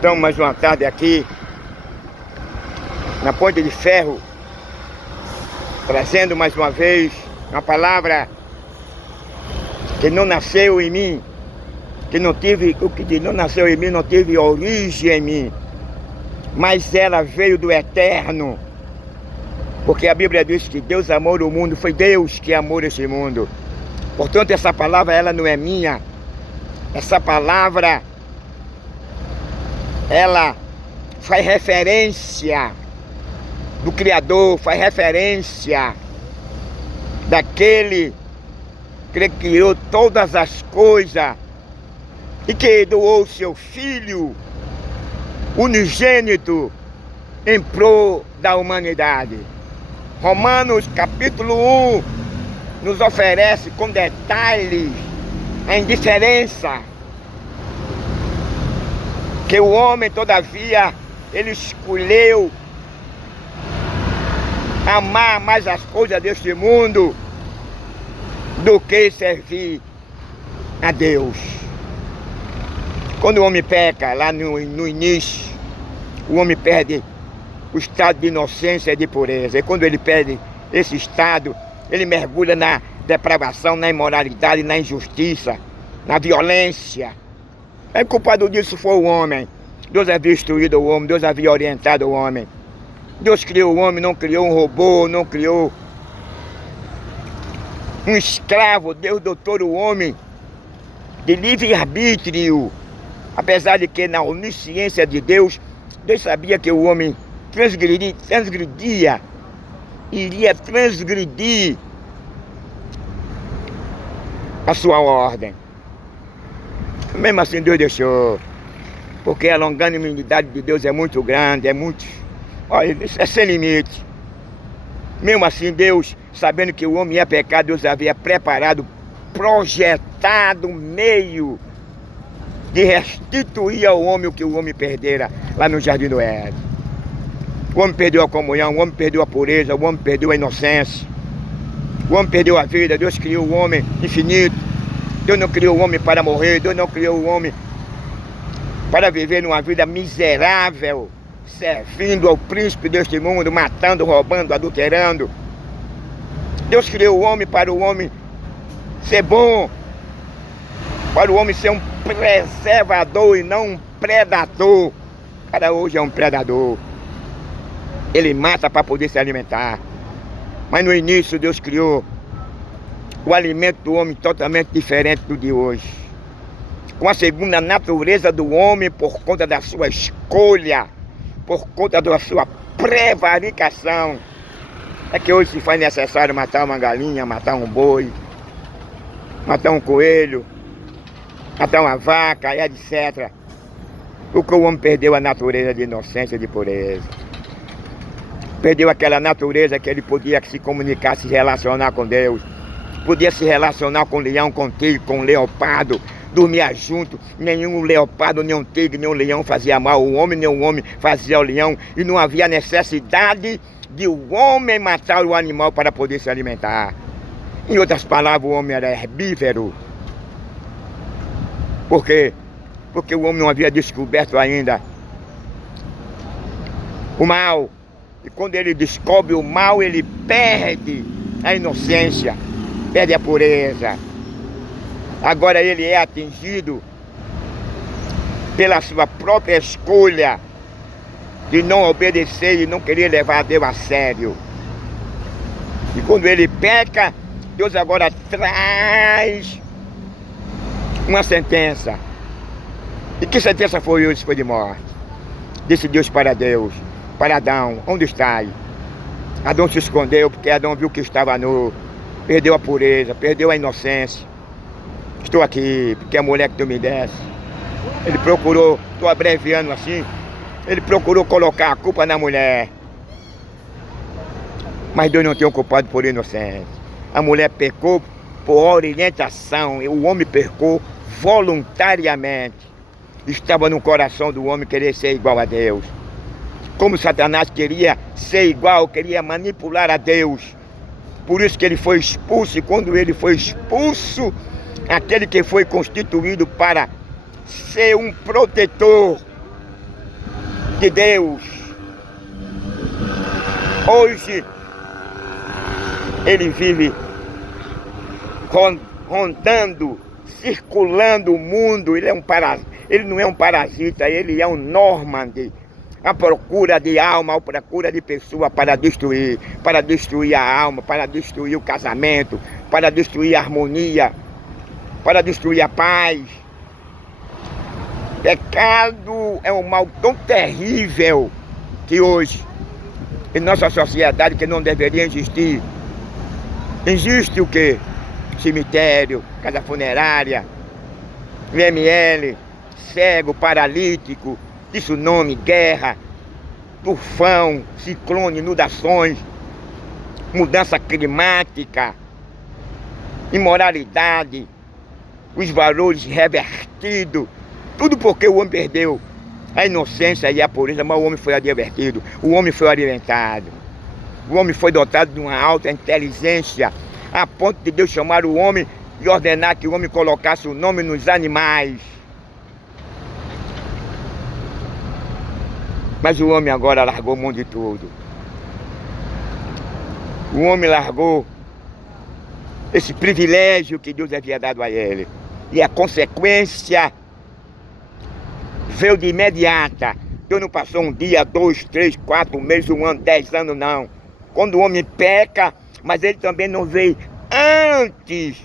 Estamos mais uma tarde aqui na Ponte de Ferro, trazendo mais uma vez uma palavra que não nasceu em mim, o que não nasceu em mim não teve origem em mim, mas ela veio do Eterno, porque a Bíblia diz que Deus amou o mundo, foi Deus que amou esse mundo. Portanto, essa palavra ela não é minha, essa palavra ela faz referência do Criador, faz referência daquele que criou todas as coisas e que doou seu Filho unigênito em prol da humanidade. Romanos capítulo 1 nos oferece com detalhes a indiferença que o homem, todavia, ele escolheu amar mais as coisas deste mundo do que servir a Deus. Quando o homem peca, lá no início, o homem perde o estado de inocência e de pureza. E quando ele perde esse estado, ele mergulha na depravação, na imoralidade, na injustiça, na violência. O culpado disso foi o homem. Deus havia instruído o homem, Deus havia orientado o homem. Deus criou o homem, não criou um robô, não criou um escravo. Deus dotou o homem de livre-arbítrio. Apesar de que na onisciência de Deus, Deus sabia que o homem iria transgredir a sua ordem. Mesmo assim Deus deixou, porque a longanimidade de Deus é muito grande, olha, isso é sem limite. Mesmo assim Deus, sabendo que o homem ia pecar, Deus havia preparado, projetado um meio de restituir ao homem o que o homem perdera lá no Jardim do Éden. O homem perdeu a comunhão, o homem perdeu a pureza, o homem perdeu a inocência, o homem perdeu a vida. Deus criou o homem infinito. Deus não criou o homem para morrer, Deus não criou o homem para viver numa vida miserável, servindo ao príncipe deste mundo, matando, roubando, adulterando. Deus criou o homem para o homem ser bom, para o homem ser um preservador e não um predador. O cara hoje é um predador. Ele mata para poder se alimentar. Mas no início Deus criou o alimento do homem totalmente diferente do de hoje. Com a segunda natureza do homem, por conta da sua escolha, por conta da sua prevaricação, é que hoje se faz necessário matar uma galinha, matar um boi, matar um coelho, matar uma vaca, e etc. Porque o homem perdeu a natureza de inocência e de pureza. Perdeu aquela natureza que ele podia se comunicar, se relacionar com Deus. Podia se relacionar com o leão, com o tigre, com o leopardo, dormia junto. Nenhum leopardo, nenhum tigre, nenhum leão fazia mal ao homem, nenhum homem fazia ao leão. E não havia necessidade de o homem matar o animal para poder se alimentar. Em outras palavras, o homem era herbívoro. Por quê? Porque o homem não havia descoberto ainda o mal. E quando ele descobre o mal, ele perde a inocência, perde a pureza. Agora ele é atingido pela sua própria escolha de não obedecer e não querer levar a Deus a sério. E quando ele peca, Deus agora traz uma sentença. E que sentença foi hoje? Foi de morte. Disse Deus para Deus, para Adão: onde estás? Adão se escondeu porque Adão viu que estava nu, perdeu a pureza, perdeu a inocência. Estou aqui porque a mulher que tu me desse. Ele procurou, estou abreviando assim, ele procurou colocar a culpa na mulher. Mas Deus não tem um culpado por inocência. A mulher pecou por orientação, e o homem pecou voluntariamente. Estava no coração do homem querer ser igual a Deus. Como Satanás queria ser igual, queria manipular a Deus. Por isso que ele foi expulso, e quando ele foi expulso, aquele que foi constituído para ser um protetor, de Deus. Hoje ele vive rondando, circulando o mundo. Ele não é um parasita, ele é um nômade, à procura de alma, à procura de pessoa para destruir a alma, para destruir o casamento, para destruir a harmonia, para destruir a paz. Pecado é um mal tão terrível que hoje, em nossa sociedade, que não deveria existir, existe o quê? Cemitério, casa funerária, VML, cego, paralítico, tsunami, guerra, tufão, ciclone, inundações, mudança climática, imoralidade, os valores revertidos, tudo porque o homem perdeu a inocência e a pureza, mas o homem foi advertido, o homem foi orientado, o homem foi dotado de uma alta inteligência, a ponto de Deus chamar o homem e ordenar que o homem colocasse o nome nos animais. Mas o homem agora largou mão de tudo. O homem largou esse privilégio que Deus havia dado a ele. E a consequência veio de imediata. Deus não passou um dia, 2, 3, 4 meses, 1 ano, 10 anos, não. Quando o homem peca, mas ele também não veio antes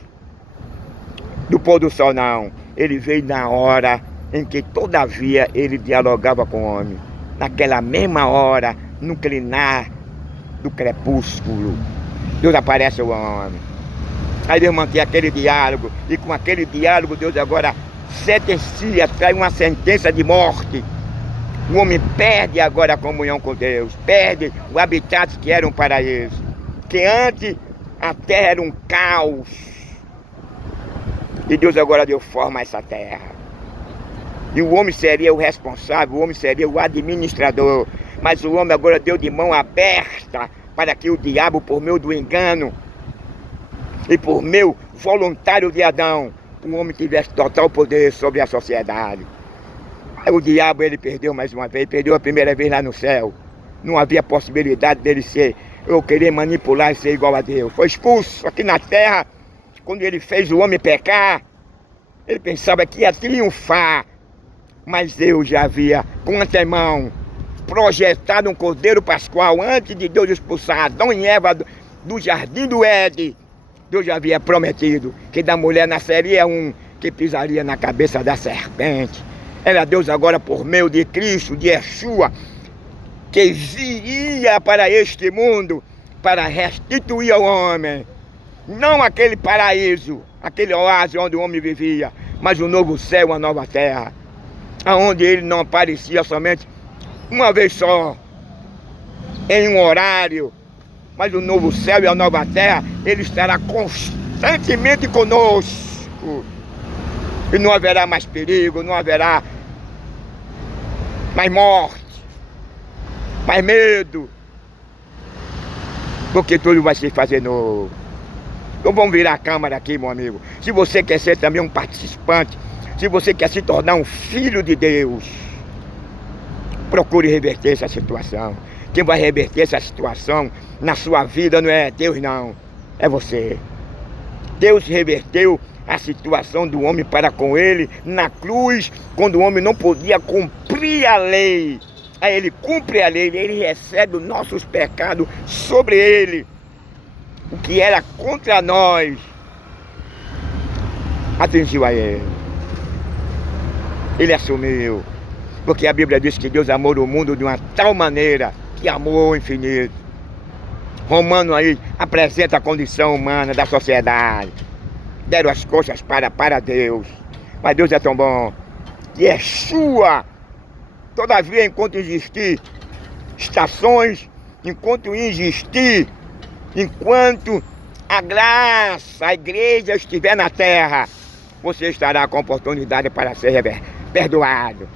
do pôr do sol, não. Ele veio na hora em que, todavia, ele dialogava com o homem. Naquela mesma hora, no inclinar do crepúsculo, Deus aparece ao homem. Aí Deus mantém aquele diálogo, e com aquele diálogo Deus agora sentencia, traz uma sentença de morte. O homem perde agora a comunhão com Deus, perde o habitat que era um paraíso, que antes a terra era um caos, e Deus agora deu forma a essa terra. E o homem seria o responsável, o homem seria o administrador, mas o homem agora deu de mão aberta para que o diabo, por meio do engano e por meio voluntário de Adão, o homem tivesse total poder sobre a sociedade. Aí o diabo, ele perdeu mais uma vez, perdeu a primeira vez lá no céu. Não havia possibilidade dele querer manipular e ser igual a Deus. Foi expulso aqui na terra. Quando ele fez o homem pecar, ele pensava que ia triunfar. Mas Deus já havia, com antemão, projetado um cordeiro pascual antes de Deus expulsar Adão e Eva do jardim do Éden. Deus já havia prometido que da mulher nasceria um que pisaria na cabeça da serpente. Era Deus agora, por meio de Cristo, de Yeshua, que viria para este mundo para restituir ao homem, não aquele paraíso, aquele oásis onde o homem vivia, mas um novo céu, uma nova terra, aonde ele não aparecia somente uma vez só, em um horário, mas o novo céu e a nova terra, ele estará constantemente conosco. E não haverá mais perigo, não haverá mais morte, mais medo, porque tudo vai se fazer novo. Então vamos virar a câmera aqui, meu amigo. Se você quer ser também um participante, se você quer se tornar um filho de Deus, procure reverter essa situação. Quem vai reverter essa situação na sua vida não é Deus, não, é você. Deus reverteu a situação do homem para com ele na cruz, quando o homem não podia cumprir a lei. Aí ele cumpre a lei, ele recebe os nossos pecados sobre ele. O que era contra nós atingiu a ele. Ele assumiu, porque a Bíblia diz que Deus amou o mundo de uma tal maneira que amou o infinito. Romano aí apresenta a condição humana da sociedade. Deram as costas para Deus. Mas Deus é tão bom. Yeshua, todavia, enquanto existir estações, enquanto a graça, a igreja estiver na terra, você estará com oportunidade para ser perdoado.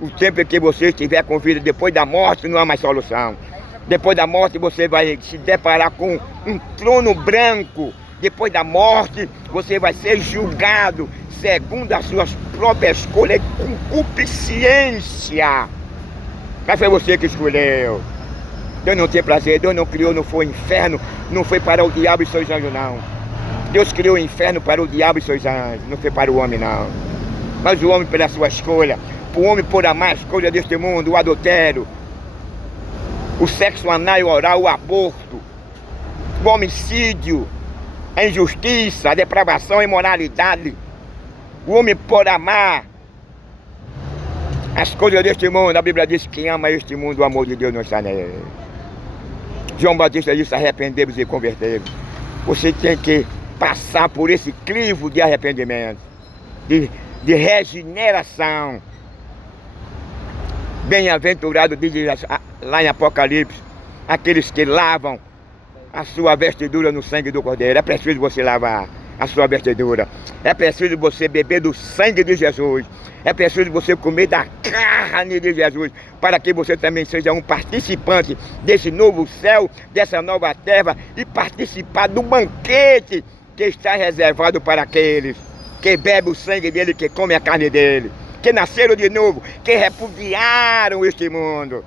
O tempo em que você estiver com vida, depois da morte não há mais solução. Depois da morte você vai se deparar com um trono branco. Depois da morte você vai ser julgado segundo as suas próprias escolhas e concupiscência. Mas foi você que escolheu. Deus não tem prazer, Deus não criou, não foi o inferno, não foi para o diabo e seus anjos, não. Deus criou o inferno para o diabo e seus anjos, não foi para o homem, não. Mas o homem, pela sua escolha, o homem por amar as coisas deste mundo, o adultério, o sexo anal e oral, o aborto, o homicídio, a injustiça, a depravação, a imoralidade, o homem por amar as coisas deste mundo. A Bíblia diz que quem ama este mundo, o amor de Deus não está nele. João Batista disse: arrependei-vos e convertei-vos. Você tem que passar por esse crivo de arrependimento, de regeneração. Bem-aventurado, diz lá em Apocalipse, aqueles que lavam a sua vestidura no sangue do Cordeiro. É preciso você lavar a sua vestidura. É preciso você beber do sangue de Jesus. É preciso você comer da carne de Jesus, para que você também seja um participante desse novo céu, dessa nova terra, e participar do banquete que está reservado para aqueles que bebem o sangue dele, que comem a carne dele, que nasceram de novo, que repudiaram este mundo,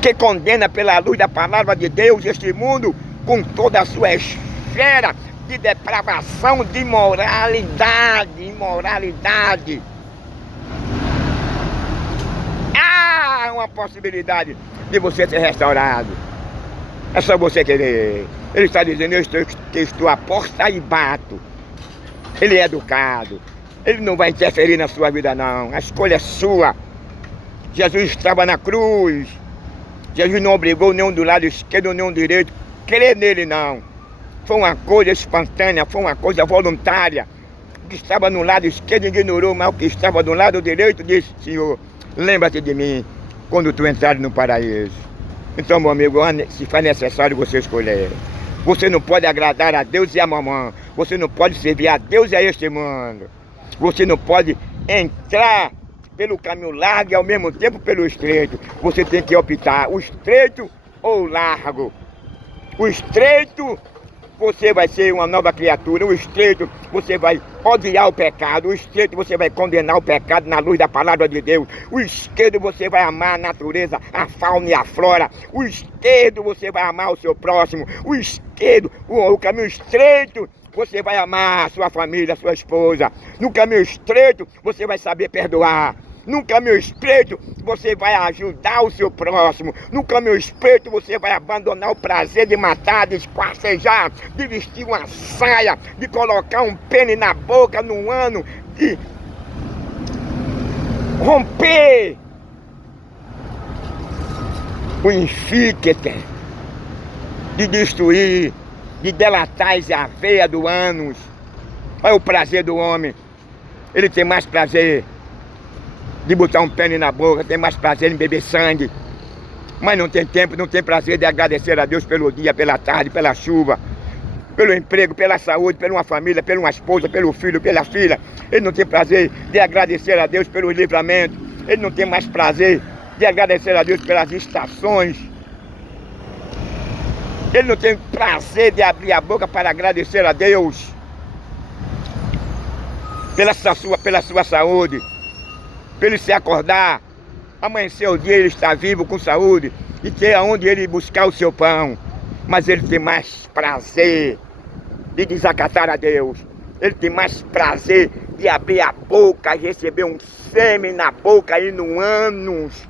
que condena pela luz da palavra de Deus este mundo com toda a sua esfera de depravação, de imoralidade. Há uma possibilidade de você ser restaurado. É só você querer. Ele está dizendo: eu estou à porta e bato. Ele é educado. Ele não vai interferir na sua vida, não. A escolha é sua. Jesus estava na cruz. Jesus não obrigou nenhum do lado esquerdo, nenhum do direito. Crer nele, não. Foi uma coisa espontânea, foi uma coisa voluntária. O que estava no lado esquerdo ignorou, mas o que estava do lado direito disse: Senhor, lembra-te de mim quando tu entrares no paraíso. Então, meu amigo, se faz necessário você escolher. Você não pode agradar a Deus e a mamãe. Você não pode servir a Deus e a este mundo. Você não pode entrar pelo caminho largo e ao mesmo tempo pelo estreito. Você tem que optar o estreito ou o largo. O estreito, você vai ser uma nova criatura. O estreito, você vai odiar o pecado. O estreito, você vai condenar o pecado na luz da palavra de Deus. O esquerdo, você vai amar a natureza, a fauna e a flora. O esquerdo, você vai amar o seu próximo. O esquerdo, o caminho estreito, você vai amar a sua família, a sua esposa. No caminho estreito, você vai saber perdoar. No caminho estreito, você vai ajudar o seu próximo. No caminho estreito, você vai abandonar o prazer de matar, de esquartejar, de vestir uma saia, de colocar um pene na boca num ano, de romper o infíquete, de destruir, de delatar a veia do ânus. Olha o prazer do homem. Ele tem mais prazer de botar um pene na boca, tem mais prazer em beber sangue, mas não tem tempo, não tem prazer de agradecer a Deus pelo dia, pela tarde, pela chuva, pelo emprego, pela saúde, pela uma família, pela uma esposa, pelo filho, pela filha. Ele não tem prazer de agradecer a Deus pelo livramento. Ele não tem mais prazer de agradecer a Deus pelas estações. Ele não tem prazer de abrir a boca para agradecer a Deus pela sua saúde, para ele se acordar, amanhecer o dia, ele está vivo, com saúde, e ter aonde ele buscar o seu pão. Mas ele tem mais prazer de desacatar a Deus. Ele tem mais prazer de abrir a boca e receber um sêmen na boca e no ânus.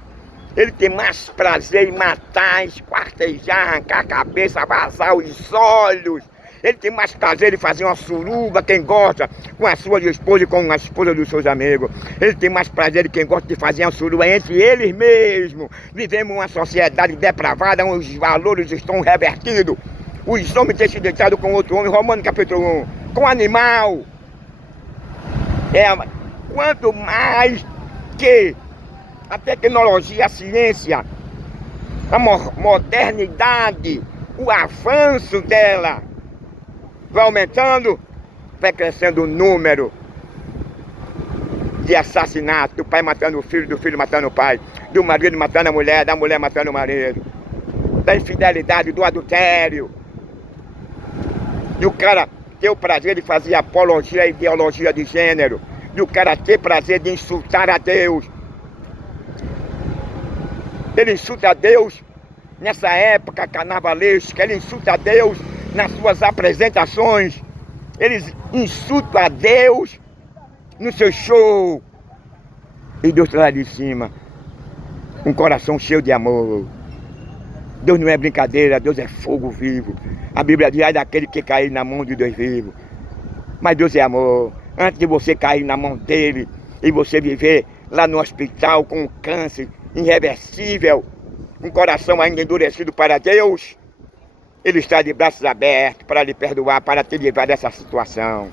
Ele tem mais prazer em matar, esquartejar, arrancar a cabeça, vazar os olhos. Ele tem mais prazer em fazer uma suruba, quem gosta, com a sua esposa e com a esposa dos seus amigos. Ele tem mais prazer de quem gosta de fazer uma suruba entre eles mesmos. Vivemos uma sociedade depravada, onde os valores estão revertidos. Os homens têm se deitado com outro homem, Romanos capítulo 1, com animal. Quanto mais que a tecnologia, a ciência, a modernidade, o avanço dela vai aumentando, vai crescendo o número de assassinatos, do pai matando o filho, do filho matando o pai, do marido matando a mulher, da mulher matando o marido, da infidelidade, do adultério. E o cara ter o prazer de fazer apologia à ideologia de gênero, e o cara ter prazer de insultar a Deus. Ele insulta a Deus nessa época carnavalesca, ele insulta a Deus nas suas apresentações, eles insultam a Deus no seu show. E Deus está lá de cima, um coração cheio de amor. Deus não é brincadeira, Deus é fogo vivo. A Bíblia diz, ai daquele que cair na mão de Deus vivo. Mas Deus é amor. Antes de você cair na mão dele e você viver lá no hospital com um câncer irreversível, um coração ainda endurecido para Deus, ele está de braços abertos para lhe perdoar, para te livrar dessa situação.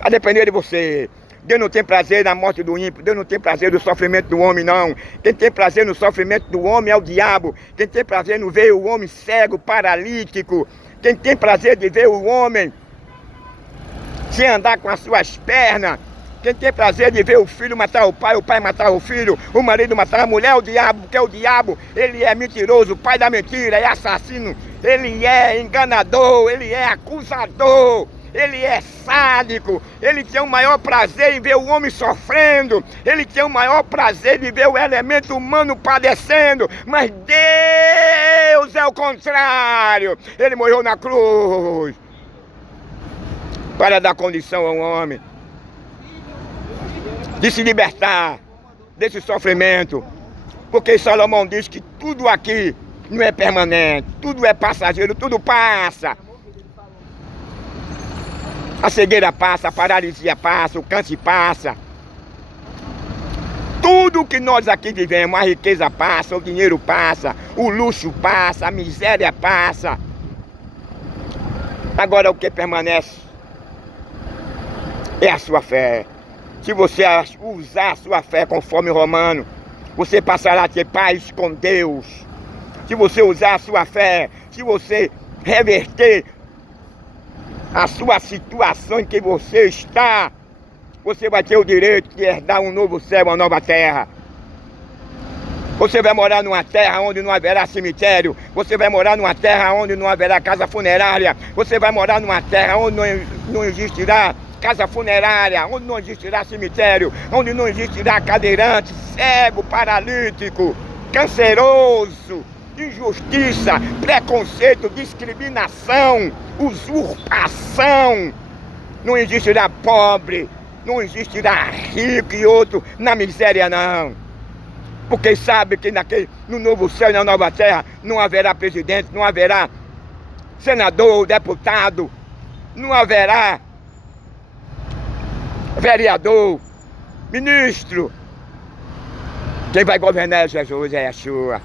A depender de você. Deus não tem prazer na morte do ímpio, Deus não tem prazer no sofrimento do homem, não. Quem tem prazer no sofrimento do homem é o diabo. Quem tem prazer no ver o homem cego, paralítico. Quem tem prazer de ver o homem sem andar com as suas pernas. Quem tem prazer de ver o filho matar o pai matar o filho, o marido matar a mulher, é o diabo, porque o diabo, ele é mentiroso, pai da mentira, é assassino, ele é enganador, ele é acusador, ele é sádico, ele tem o maior prazer em ver o homem sofrendo, ele tem o maior prazer de ver o elemento humano padecendo, mas Deus é o contrário, ele morreu na cruz para dar condição ao homem de se libertar desse sofrimento, porque Salomão diz que tudo aqui não é permanente, tudo é passageiro, tudo passa. A cegueira passa, a paralisia passa, o câncer passa. Tudo que nós aqui vivemos, a riqueza passa, o dinheiro passa, o luxo passa, a miséria passa. Agora o que permanece é a sua fé. Se você usar a sua fé conforme o Romano, você passará a ter paz com Deus. Se você usar a sua fé, se você reverter a sua situação em que você está, você vai ter o direito de herdar um novo céu, uma nova terra. Você vai morar numa terra onde não haverá cemitério. Você vai morar numa terra onde não haverá casa funerária. Você vai morar numa terra onde não existirá casa funerária, onde não existirá cemitério, onde não existirá cadeirante, cego, paralítico, canceroso, injustiça, preconceito, discriminação, usurpação. Não existirá pobre, não existirá rico e outro na miséria, não. Porque sabe que no novo céu e na nova terra não haverá presidente, não haverá senador, deputado, não haverá vereador, ministro. Quem vai governar é Jesus, é Yeshua.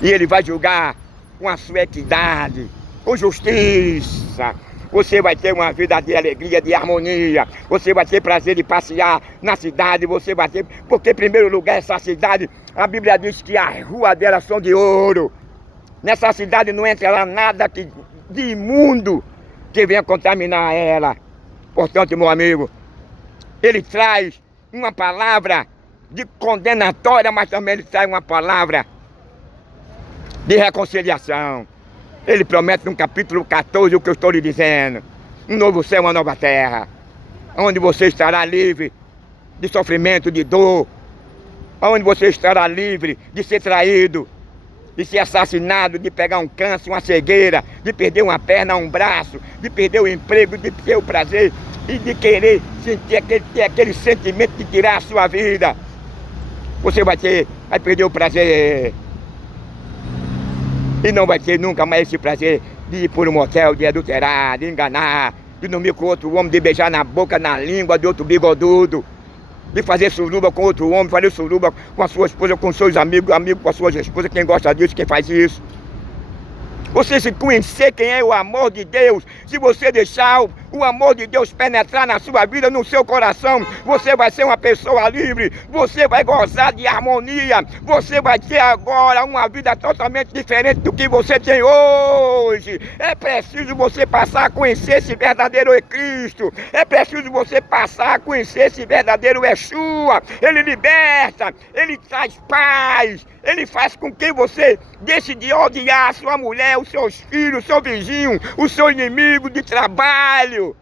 E ele vai julgar com a sua equidade, com justiça. Você vai ter uma vida de alegria, de harmonia. Você vai ter prazer de passear na cidade. Você vai ter... Porque, em primeiro lugar, essa cidade, a Bíblia diz que as ruas dela são de ouro. Nessa cidade não entrará nada de imundo que venha contaminar ela. Portanto, meu amigo, ele traz uma palavra de condenatória, mas também ele traz uma palavra de reconciliação. Ele promete no capítulo 14 o que eu estou lhe dizendo. Um novo céu, uma nova terra. Onde você estará livre de sofrimento, de dor. Onde você estará livre de ser traído, de ser assassinado, de pegar um câncer, uma cegueira, de perder uma perna, um braço, de perder o emprego, de ter o prazer e de querer sentir aquele sentimento de tirar a sua vida. Você vai perder o prazer. E não vai ter nunca mais esse prazer de ir por um motel, de adulterar, de enganar, de dormir com outro homem, de beijar na boca, na língua de outro bigodudo, de fazer suruba com outro homem, fazer suruba com a sua esposa, com seus amigos, amigo com as suas esposas. Quem gosta disso, quem faz isso? Você se conhecer quem é o amor de Deus, se você deixar o amor de Deus penetrar na sua vida, no seu coração, você vai ser uma pessoa livre, você vai gozar de harmonia, você vai ter agora uma vida totalmente diferente do que você tem hoje. É preciso você passar a conhecer esse verdadeiro Cristo, é preciso você passar a conhecer esse verdadeiro Yeshua. Ele liberta, ele traz paz, ele faz com que você deixe de odiar a sua mulher, os seus filhos, o seu vizinho, o seu inimigo de trabalho.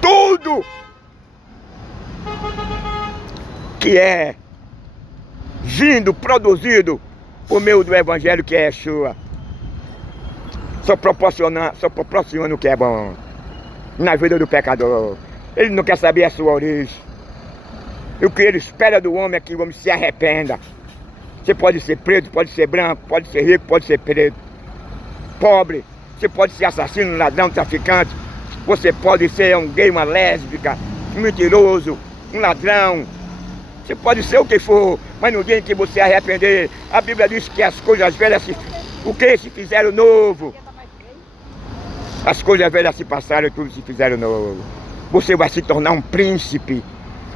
Tudo que é vindo, produzido por meio do Evangelho que é Yeshua. Só proporciona o que é bom na vida do pecador. Ele não quer saber a sua origem. E o que ele espera do homem é que o homem se arrependa. Você pode ser preto, pode ser branco, pode ser rico, pode ser preto, pobre. Você pode ser assassino, ladrão, traficante. Você pode ser um gay, uma lésbica, um mentiroso, um ladrão. Você pode ser o que for, mas no dia em que você arrepender, a Bíblia diz que as coisas velhas se fizeram novo. As coisas velhas se passaram e tudo se fizeram novo. Você vai se tornar um príncipe.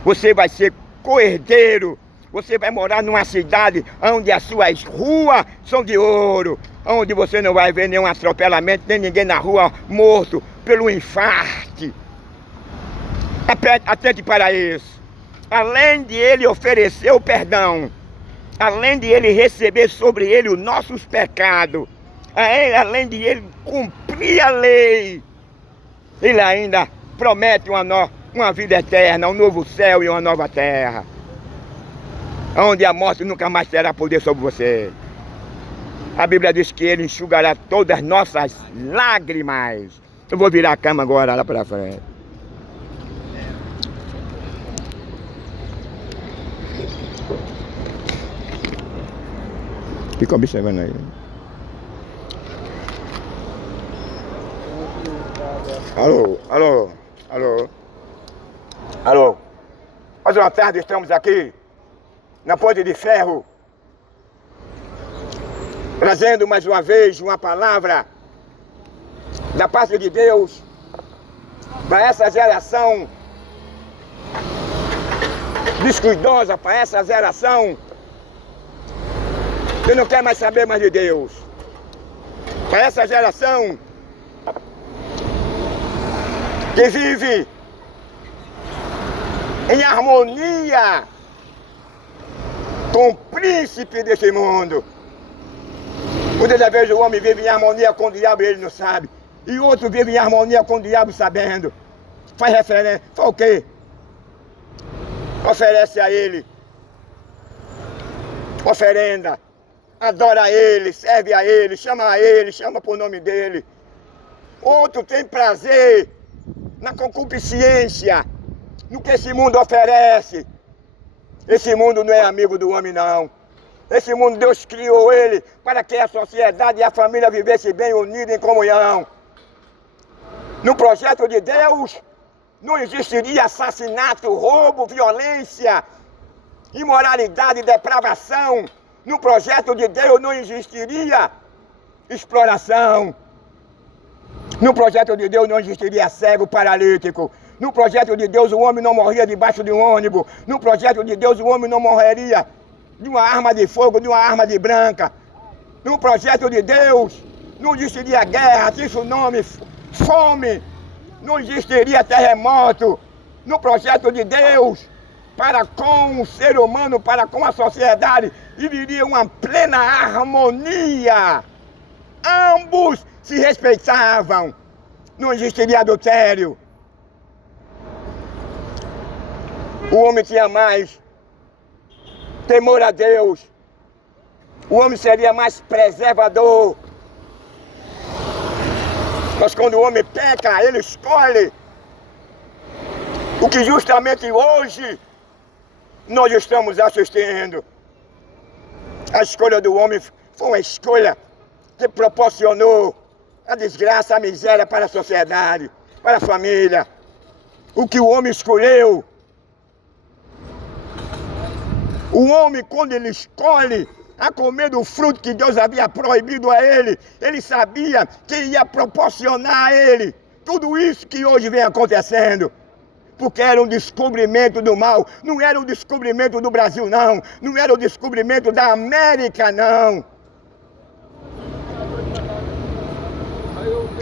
Você vai ser co-herdeiro. Você vai morar numa cidade onde as suas ruas são de ouro. Onde você não vai ver nenhum atropelamento, nem ninguém na rua morto pelo infarte. Atente para isso. Além de ele oferecer o perdão, além de ele receber sobre ele os nossos pecados, além de ele cumprir a lei, ele ainda promete uma vida eterna, um novo céu e uma nova terra, onde a morte nunca mais terá poder sobre você. A Bíblia diz que ele enxugará todas as nossas lágrimas. Eu vou virar a cama agora lá para frente. Fica observando aí. Alô. Mais uma tarde estamos aqui na Ponte de Ferro, trazendo mais uma vez uma palavra da parte de Deus para essa geração descuidosa, para essa geração que não quer mais saber mais de Deus, para essa geração que vive em harmonia com o príncipe desse mundo. Muitas das vezes o homem vive em harmonia com o diabo e ele não sabe. E outro vive em harmonia com o diabo sabendo. Faz referência, faz o quê? Oferece a ele oferenda, adora a ele, serve a ele, chama por nome dele. Outro tem prazer na concupiscência, no que esse mundo oferece. Esse mundo não é amigo do homem, não. Esse mundo, Deus criou ele para que a sociedade e a família vivessem bem unidas em comunhão. No projeto de Deus, não existiria assassinato, roubo, violência, imoralidade, depravação. No projeto de Deus não existiria exploração. No projeto de Deus não existiria cego, paralítico. No projeto de Deus o homem não morria debaixo de um ônibus. No projeto de Deus o homem não morreria de uma arma de fogo, de uma arma de branca. No projeto de Deus não existiria guerra, tsunami, fome. Não existiria terremoto. No projeto de Deus, para com o ser humano, para com a sociedade, viveria uma plena harmonia. Ambos se respeitavam. Não existiria adultério. O homem tinha mais temor a Deus. O homem seria mais preservador. Mas quando o homem peca, ele escolhe o que justamente hoje nós estamos assistindo. A escolha do homem foi uma escolha que proporcionou a desgraça, a miséria para a sociedade, para a família. O que o homem escolheu. O homem, quando ele escolhe a comer do fruto que Deus havia proibido a ele, ele sabia que ia proporcionar a ele tudo isso que hoje vem acontecendo. Porque era um descobrimento do mal. Não era o descobrimento do Brasil, não. Não era o descobrimento da América, não.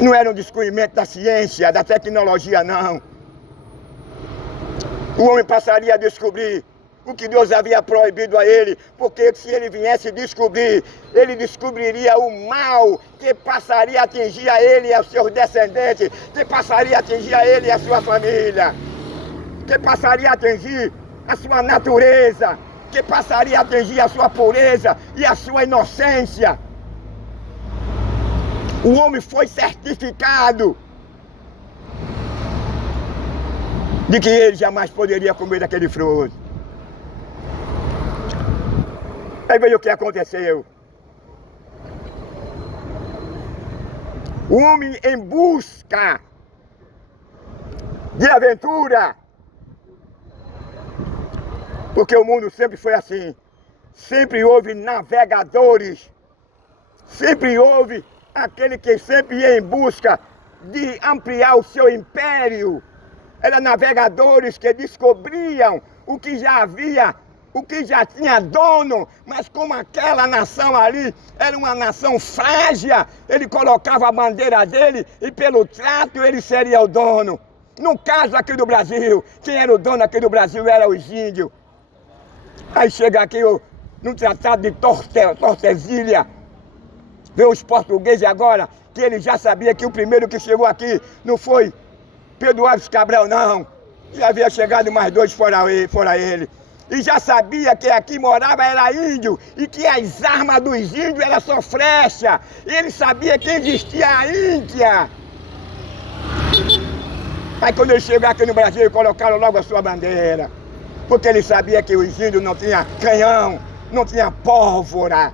Não era um descobrimento da ciência, da tecnologia, não. O homem passaria a descobrir o que Deus havia proibido a ele, porque se ele viesse descobrir, ele descobriria o mal que passaria a atingir a ele e aos seus descendentes, que passaria a atingir a ele e a sua família, que passaria a atingir a sua natureza, que passaria a atingir a sua pureza e a sua inocência. O homem foi certificado de que ele jamais poderia comer daquele fruto. Aí veio o que aconteceu. O homem em busca de aventura. Porque o mundo sempre foi assim. Sempre houve navegadores. Sempre houve aquele que sempre ia em busca de ampliar o seu império. Eram navegadores que descobriam o que já havia, o que já tinha dono, mas como aquela nação ali era uma nação frágil, ele colocava a bandeira dele e pelo trato ele seria o dono. No caso aqui do Brasil, quem era o dono aqui do Brasil era os índios. Aí chega aqui no Tratado de Tordesilhas, vê os portugueses agora, que ele já sabia que o primeiro que chegou aqui não foi Pedro Álvares Cabral, não. Já havia chegado mais dois fora ele. E já sabia que aqui morava era índio e que as armas dos índios eram só flecha. Ele sabia que existia a Índia. Aí quando ele chegou aqui no Brasil, colocaram logo a sua bandeira. Porque ele sabia que os índios não tinham canhão, não tinham pólvora.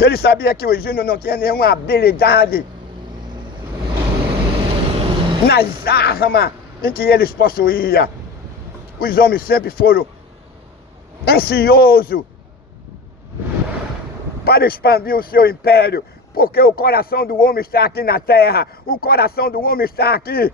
Ele sabia que os índios não tinham nenhuma habilidade nas armas em que eles possuíam. Os homens sempre foram ansiosos para expandir o seu império, porque o coração do homem está aqui na terra, o coração do homem está aqui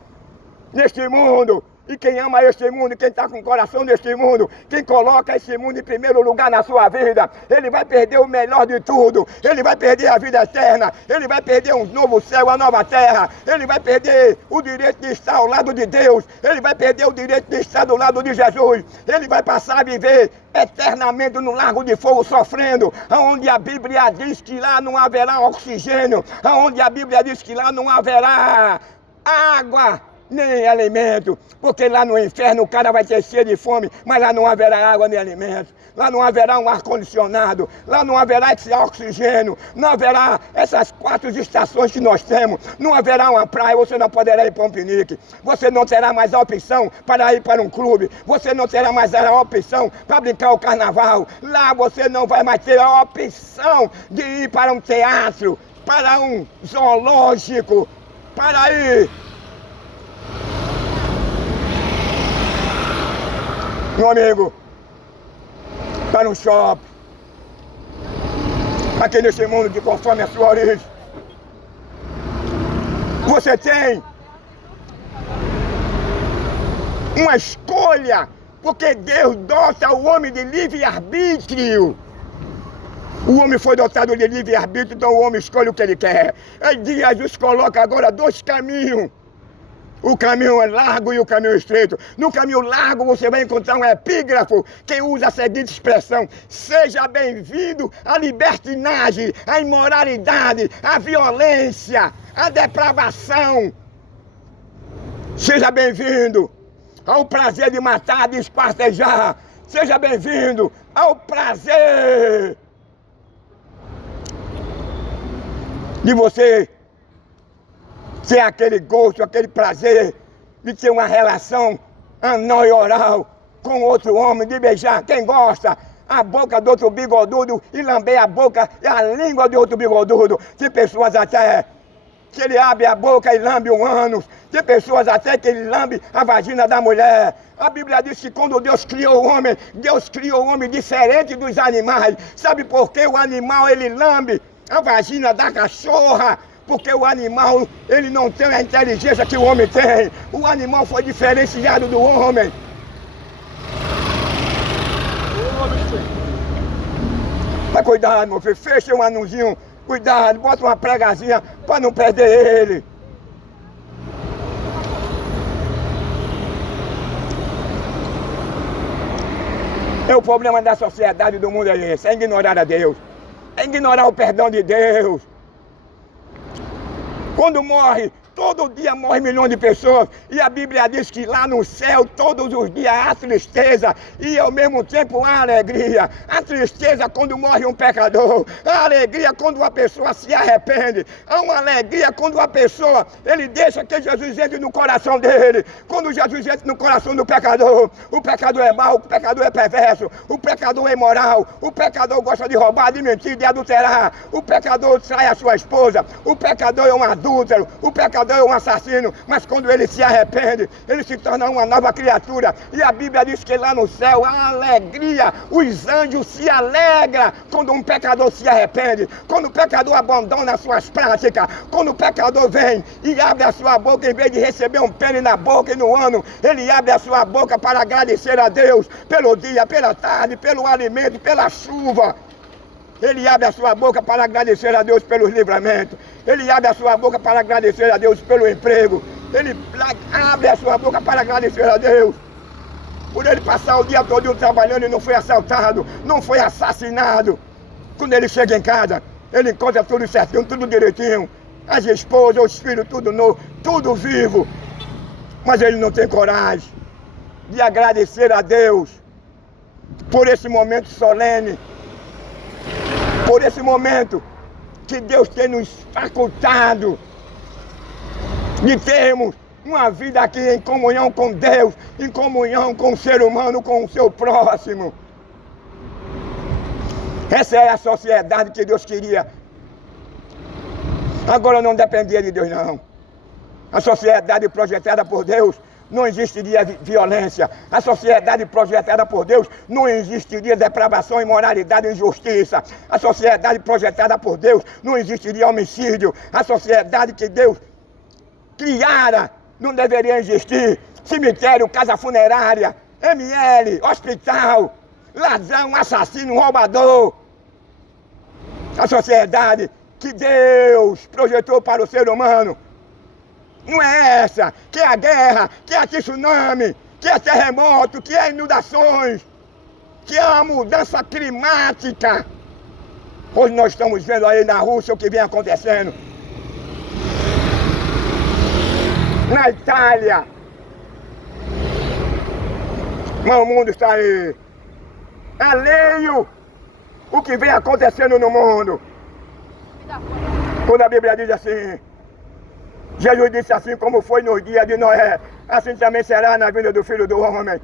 neste mundo. E quem ama este mundo, quem está com o coração neste mundo, quem coloca esse mundo em primeiro lugar na sua vida, ele vai perder o melhor de tudo. Ele vai perder a vida eterna, ele vai perder um novo céu, uma nova terra, ele vai perder o direito de estar ao lado de Deus, ele vai perder o direito de estar do lado de Jesus, ele vai passar a viver eternamente no lago de fogo sofrendo, onde a Bíblia diz que lá não haverá oxigênio, onde a Bíblia diz que lá não haverá água, nem alimento, porque lá no inferno o cara vai ter sede e fome, mas lá não haverá água nem alimento, lá não haverá um ar-condicionado, lá não haverá esse oxigênio, não haverá essas 4 estações que nós temos, não haverá uma praia, você não poderá ir para um piquenique, você não terá mais a opção para ir para um clube, você não terá mais a opção para brincar o carnaval, lá você não vai mais ter a opção de ir para um teatro, para um zoológico, para ir meu amigo, para um shopping, aqui nesse mundo de conforme a sua origem. Você tem uma escolha, porque Deus dota o homem de livre-arbítrio. O homem foi dotado de livre-arbítrio, então o homem escolhe o que ele quer. Aí Jesus coloca agora 2 caminhos. O caminho é largo e o caminho estreito. No caminho largo você vai encontrar um epígrafo que usa a seguinte expressão: seja bem-vindo à libertinagem, à imoralidade, à violência, à depravação. Seja bem-vindo ao prazer de matar, de esquartejar. Seja bem-vindo ao prazer de você ter aquele gosto, aquele prazer de ter uma relação anal e oral com outro homem, de beijar quem gosta a boca do outro bigodudo e lamber a boca e a língua de outro bigodudo. Tem pessoas até que ele abre a boca e lambe o ânus. Tem pessoas até que ele lambe a vagina da mulher. A Bíblia diz que quando Deus criou o homem diferente dos animais. Sabe por que o animal ele lambe a vagina da cachorra? Porque o animal, ele não tem a inteligência que o homem tem. O animal foi diferenciado do homem. Mas cuidado, meu filho, fecha um anúncio, cuidado, bota uma pregazinha para não perder ele. O problema da sociedade do mundo é esse, é ignorar a Deus. É ignorar o perdão de Deus. Quando morre, todo todo dia morrem milhões de pessoas. E a Bíblia diz que lá no céu, todos os dias há tristeza e ao mesmo tempo há alegria. A tristeza quando morre um pecador. A alegria quando uma pessoa se arrepende. Há uma alegria quando a pessoa, ele deixa que Jesus entre no coração dele. Quando Jesus entra no coração do pecador, o pecador é mau, o pecador é perverso, o pecador é imoral, o pecador gosta de roubar, de mentir, de adulterar, o pecador trai a sua esposa, o pecador é um adúltero, o pecador é um assassino, mas quando ele se arrepende, ele se torna uma nova criatura. E a Bíblia diz que lá no céu há alegria, os anjos se alegram quando um pecador se arrepende, quando o pecador abandona as suas práticas, quando o pecador vem e abre a sua boca, em vez de receber um pene na boca e no ano, ele abre a sua boca para agradecer a Deus pelo dia, pela tarde, pelo alimento, pela chuva. Ele abre a sua boca para agradecer a Deus pelos livramentos. Ele abre a sua boca para agradecer a Deus pelo emprego. Ele abre a sua boca para agradecer a Deus por ele passar o dia todo trabalhando e não foi assaltado, não foi assassinado. Quando ele chega em casa, ele encontra tudo certinho, tudo direitinho. As esposas, os filhos, tudo novo, tudo vivo. Mas ele não tem coragem de agradecer a Deus por esse momento solene, por esse momento que Deus tem nos facultado de termos uma vida aqui em comunhão com Deus, em comunhão com o ser humano, com o seu próximo. Essa é a sociedade que Deus queria. Agora não dependia de Deus, não. A sociedade projetada por Deus não existiria violência. A sociedade projetada por Deus não existiria depravação, imoralidade e injustiça. A sociedade projetada por Deus não existiria homicídio. A sociedade que Deus criara não deveria existir cemitério, casa funerária, ML, hospital, ladrão, assassino, roubador. A sociedade que Deus projetou para o ser humano não é essa, que é a guerra, que é a tsunami, que é terremoto, que é inundações, que é a mudança climática. Hoje nós estamos vendo aí na Rússia o que vem acontecendo. Na Itália. Mas o mundo está aí. Alheio o que vem acontecendo no mundo. Quando a Bíblia diz assim, Jesus disse assim como foi nos dias de Noé, assim também será na vinda do Filho do Homem.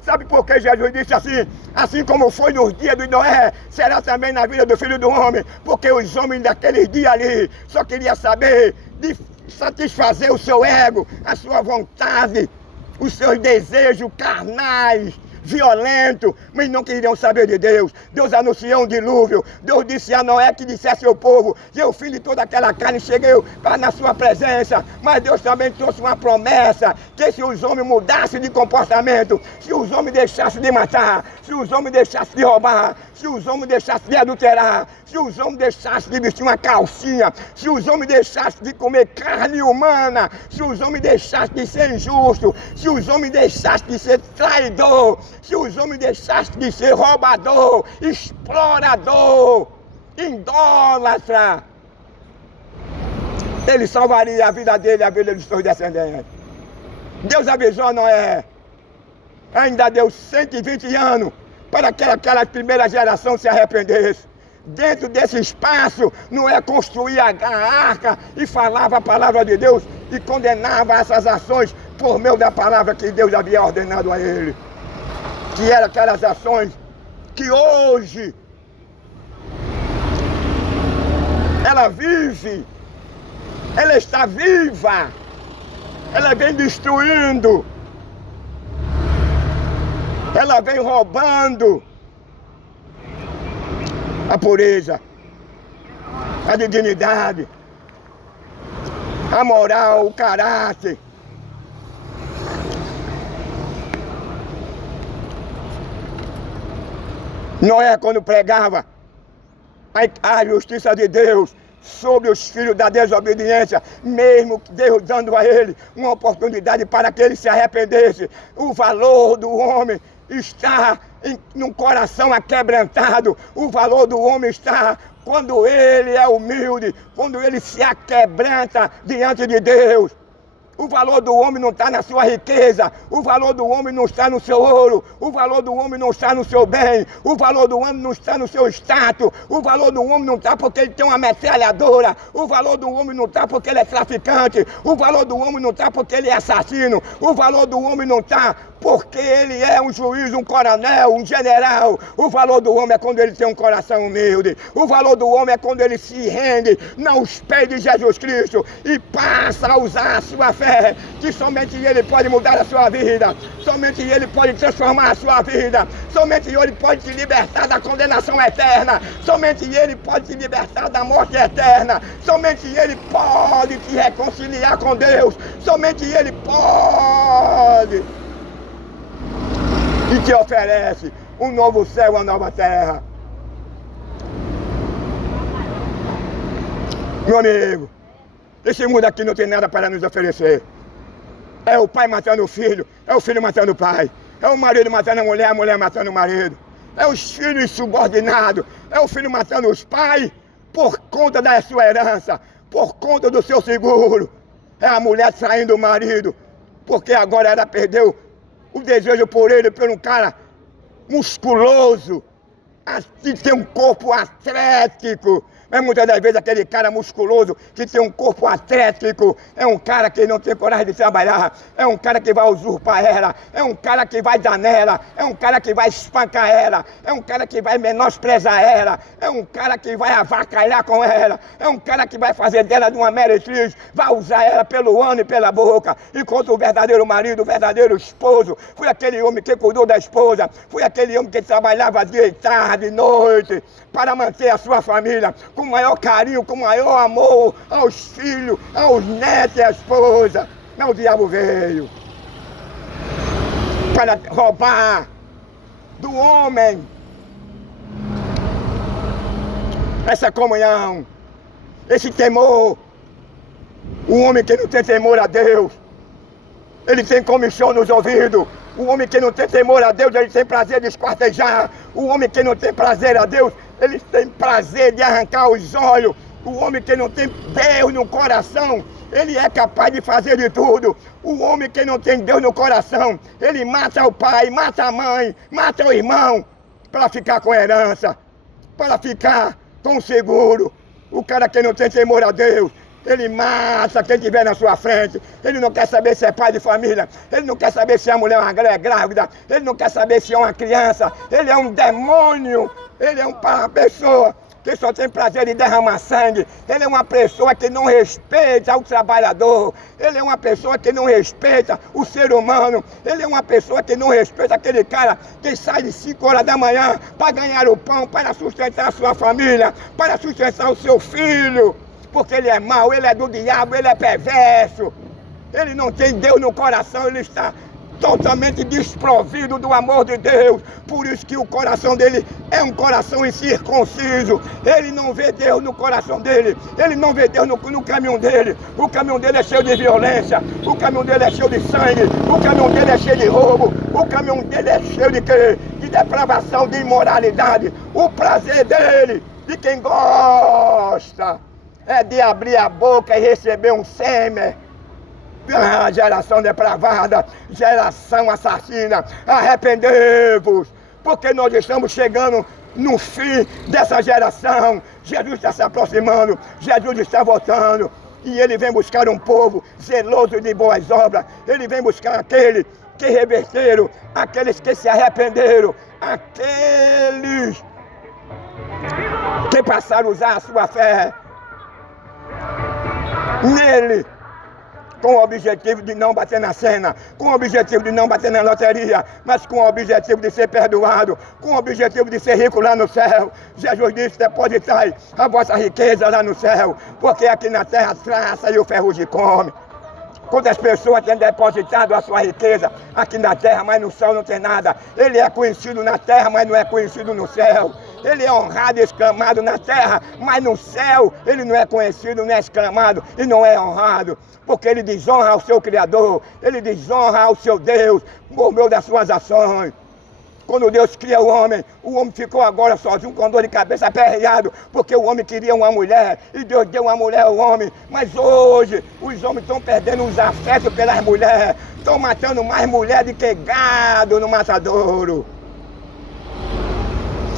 Sabe por que Jesus disse assim? Assim como foi nos dias de Noé, será também na vida do Filho do Homem. Porque os homens daqueles dias ali só queriam saber de satisfazer o seu ego, a sua vontade, os seus desejos carnais, violentos, mas não queriam saber de Deus. Deus anunciou um dilúvio. Deus disse a Noé que dissesse ao povo, e o fim de toda aquela carne cheguei na sua presença. Mas Deus também trouxe uma promessa, que se os homens mudassem de comportamento, se os homens deixassem de matar, se os homens deixassem de roubar, se os homens deixassem de adulterar, se os homens deixassem de vestir uma calcinha, se os homens deixassem de comer carne humana, se os homens deixassem de ser injusto, se os homens deixassem de ser traidor, se os homens deixassem de ser roubador, explorador, idólatra, ele salvaria a vida dele e a vida dos seus descendentes. Deus avisou a Noé, ainda deu 120 anos para que aquela primeira geração se arrependesse. Dentro desse espaço, Noé construía a arca e falava a palavra de Deus e condenava essas ações por meio da palavra que Deus havia ordenado a ele. Que eram aquelas ações que hoje ela vive, ela está viva, ela vem destruindo, ela vem roubando a pureza, a dignidade, a moral, o caráter. Noé, quando pregava a justiça de Deus sobre os filhos da desobediência, mesmo Deus dando a ele uma oportunidade para que ele se arrependesse, o valor do homem está num coração aquebrantado. O valor do homem está quando ele é humilde, quando ele se aquebranta diante de Deus. O valor do homem não está na sua riqueza. O valor do homem não está no seu ouro. O valor do homem não está no seu bem. O valor do homem não está no seu status. O valor do homem não está porque ele tem uma metralhadora. O valor do homem não está porque ele é traficante. O valor do homem não está porque ele é assassino. O valor do homem não está porque ele é um juiz, um coronel, um general. O valor do homem é quando ele tem um coração humilde. O valor do homem é quando ele se rende aos pés de Jesus Cristo e passa a usar a sua fé, que somente ele pode mudar a sua vida, somente ele pode transformar a sua vida, somente ele pode te libertar da condenação eterna, somente ele pode te libertar da morte eterna, somente ele pode te reconciliar com Deus, somente ele pode e te oferece um novo céu, uma nova terra. Meu amigo, esse mundo aqui não tem nada para nos oferecer. É o pai matando o filho, é o filho matando o pai, é o marido matando a mulher matando o marido, é os filhos insubordinados, é o filho matando os pais por conta da sua herança, por conta do seu seguro, é a mulher traindo o marido, porque agora ela perdeu o desejo por ele, por um cara musculoso, que tem um corpo atlético. Mas muitas das vezes aquele cara musculoso que tem um corpo atlético é um cara que não tem coragem de trabalhar, é um cara que vai usurpar ela, é um cara que vai dar nela, é um cara que vai espancar ela, é um cara que vai menosprezar ela, é um cara que vai avacalhar com ela, é um cara que vai fazer dela de uma meretriz, vai usar ela pelo ano e pela boca, enquanto o verdadeiro marido, o verdadeiro esposo, foi aquele homem que cuidou da esposa, foi aquele homem que trabalhava dia e tarde, noite, para manter a sua família, com maior carinho, com maior amor aos filhos, aos netos e à esposa. Mas o diabo veio para roubar do homem essa comunhão, esse temor. O homem que não tem temor a Deus, ele tem comichão nos ouvidos. O homem que não tem temor a Deus, ele tem prazer de esquartejar. O homem que não tem prazer a Deus, ele tem prazer de arrancar os olhos. O homem que não tem Deus no coração, ele é capaz de fazer de tudo. O homem que não tem Deus no coração, ele mata o pai, mata a mãe, mata o irmão, para ficar com herança, para ficar com seguro. O cara que não tem temor a Deus, ele mata quem estiver na sua frente. Ele não quer saber se é pai de família, ele não quer saber se a mulher é grávida, ele não quer saber se é uma criança. Ele é um demônio, ele é uma pessoa que só tem prazer em derramar sangue. Ele é uma pessoa que não respeita o trabalhador. Ele é uma pessoa que não respeita o ser humano. Ele é uma pessoa que não respeita aquele cara que sai de 5 horas da manhã para ganhar o pão, para sustentar a sua família, para sustentar o seu filho. Porque ele é mau, ele é do diabo, ele é perverso. Ele não tem Deus no coração, ele está totalmente desprovido do amor de Deus. Por isso que o coração dele é um coração incircunciso. Ele não vê Deus no coração dele, ele não vê Deus no caminho dele. O caminho dele é cheio de violência, o caminho dele é cheio de sangue, o caminho dele é cheio de roubo, o caminho dele é cheio de quê? De depravação, de imoralidade. O prazer dele, de quem gosta, é de abrir a boca e receber um sêmen. Ah, geração depravada, geração assassina, arrependei-vos, porque nós estamos chegando no fim dessa geração. Jesus está se aproximando, Jesus está voltando, e ele vem buscar um povo zeloso de boas obras. Ele vem buscar aqueles que reverteram, aqueles que se arrependeram, aqueles que passaram a usar a sua fé nele, com o objetivo de não bater na cena, com o objetivo de não bater na loteria, mas com o objetivo de ser perdoado, com o objetivo de ser rico lá no céu. Jesus disse: depositai a vossa riqueza lá no céu, porque aqui na terra a traça e o ferrugem come. Quantas pessoas têm depositado a sua riqueza aqui na terra, mas no céu não tem nada. Ele é conhecido na terra, mas não é conhecido no céu. Ele é honrado e exclamado na terra, mas no céu ele não é conhecido, não é exclamado e não é honrado. Porque ele desonra ao seu Criador, ele desonra ao seu Deus, por meio das suas ações. Quando Deus cria o homem ficou agora sozinho, com dor de cabeça, aperreado, porque o homem queria uma mulher, e Deus deu uma mulher ao homem. Mas hoje, os homens estão perdendo os afetos pelas mulheres, estão matando mais mulher do que gado no matadouro.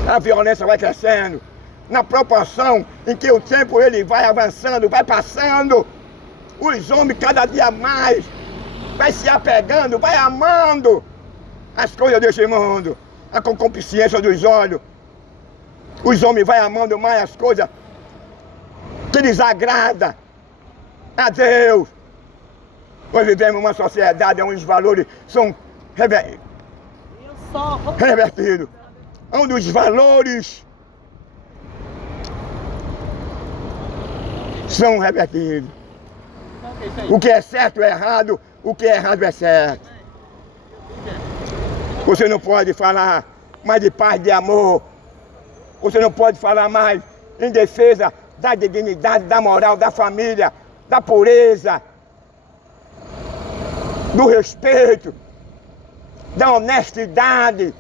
A violência vai crescendo, na proporção em que o tempo ele vai avançando, vai passando, os homens cada dia mais vai se apegando, vai amando as coisas desse mundo, a concupiscência dos olhos. Os homens vão amando mais as coisas que desagrada a Deus. Nós vivemos uma sociedade onde os valores são revertidos, onde os valores são revertidos. O que é certo é errado, o que é errado é certo. Você não pode falar mais de paz, de amor. Você não pode falar mais em defesa da dignidade, da moral, da família, da pureza, do respeito, da honestidade.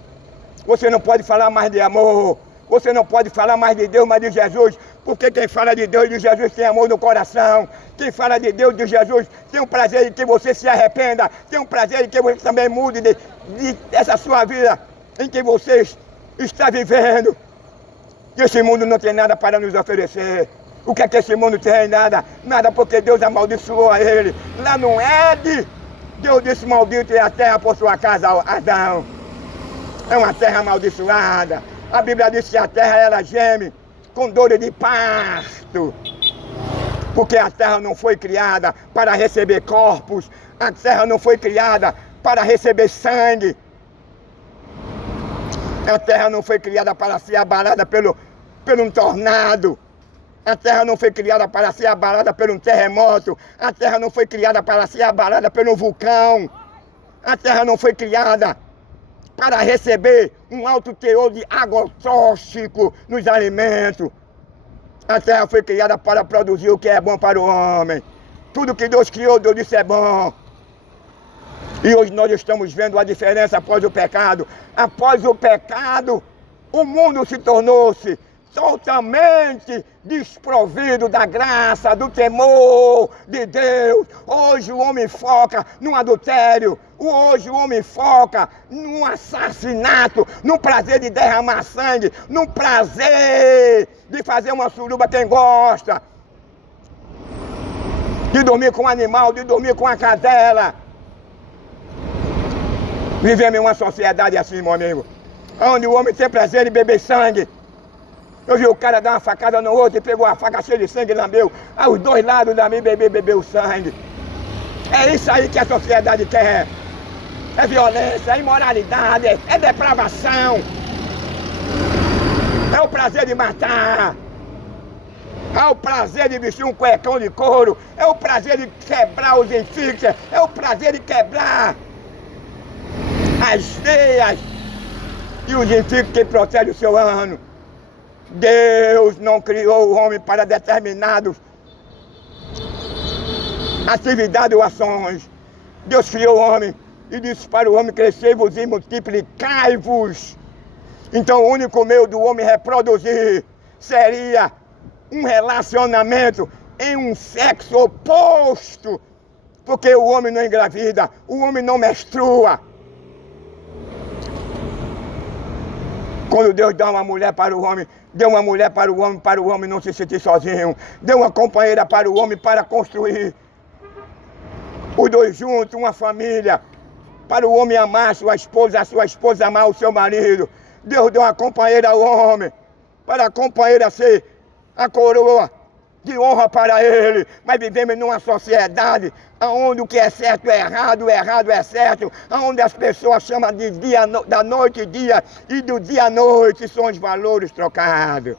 Você não pode falar mais de amor. Você não pode falar mais de Deus, mas de Jesus. Porque quem fala de Deus e de Jesus tem amor no coração. Quem fala de Deus e de Jesus tem um prazer em que você se arrependa. Tem um prazer em que você também mude dessa sua vida em que você está vivendo. E esse mundo não tem nada para nos oferecer. O que é que esse mundo tem? Nada. Nada, porque Deus amaldiçoou a ele. Lá no Éden, Deus disse: maldito é a terra por sua casa, Adão. É uma terra amaldiçoada. A Bíblia diz que a terra ela geme com dores de parto. Porque a terra não foi criada para receber corpos. A terra não foi criada para receber sangue. A terra não foi criada para ser abalada pelo um tornado. A terra não foi criada para ser abalada por um terremoto. A terra não foi criada para ser abalada pelo vulcão. A terra não foi criada para receber um alto teor de agrotóxico nos alimentos. A terra foi criada para produzir o que é bom para o homem. Tudo que Deus criou, Deus disse é bom. E hoje nós estamos vendo a diferença após o pecado. Após o pecado, o mundo se tornou-se totalmente desprovido da graça, do temor de Deus. Hoje o homem foca no adultério. Hoje o homem foca no assassinato, no prazer de derramar sangue, no prazer de fazer uma suruba quem gosta, de dormir com um animal, de dormir com a cadela. Vivemos em uma sociedade assim, meu amigo, onde o homem tem prazer em beber sangue. Eu vi o cara dar uma facada no outro e pegou a faca cheia de sangue e lambeu. Aos dois lados da mim bebeu sangue. É isso aí que a sociedade quer. É violência, é imoralidade, é depravação. É o prazer de matar. É o prazer de vestir um cuecão de couro. É o prazer de quebrar os enfixes. É o prazer de quebrar as veias e os enfixes que protegem o seu ano. Deus não criou o homem para determinadas atividades ou ações. Deus criou o homem e disse para o homem: crescei-vos e multiplicai-vos. Então o único meio do homem reproduzir seria um relacionamento em um sexo oposto. Porque o homem não engravida, o homem não menstrua. Quando Deus dá uma mulher para o homem, deu uma mulher para o homem não se sentir sozinho. Deu uma companheira para o homem para construir os dois juntos, uma família. Para o homem amar a sua esposa amar o seu marido. Deus deu uma companheira ao homem, para a companheira ser a coroa de honra para ele. Mas vivemos numa sociedade onde o que é certo é errado, o errado é certo, onde as pessoas chamam de dia, da noite dia e do dia à noite, são os valores trocados.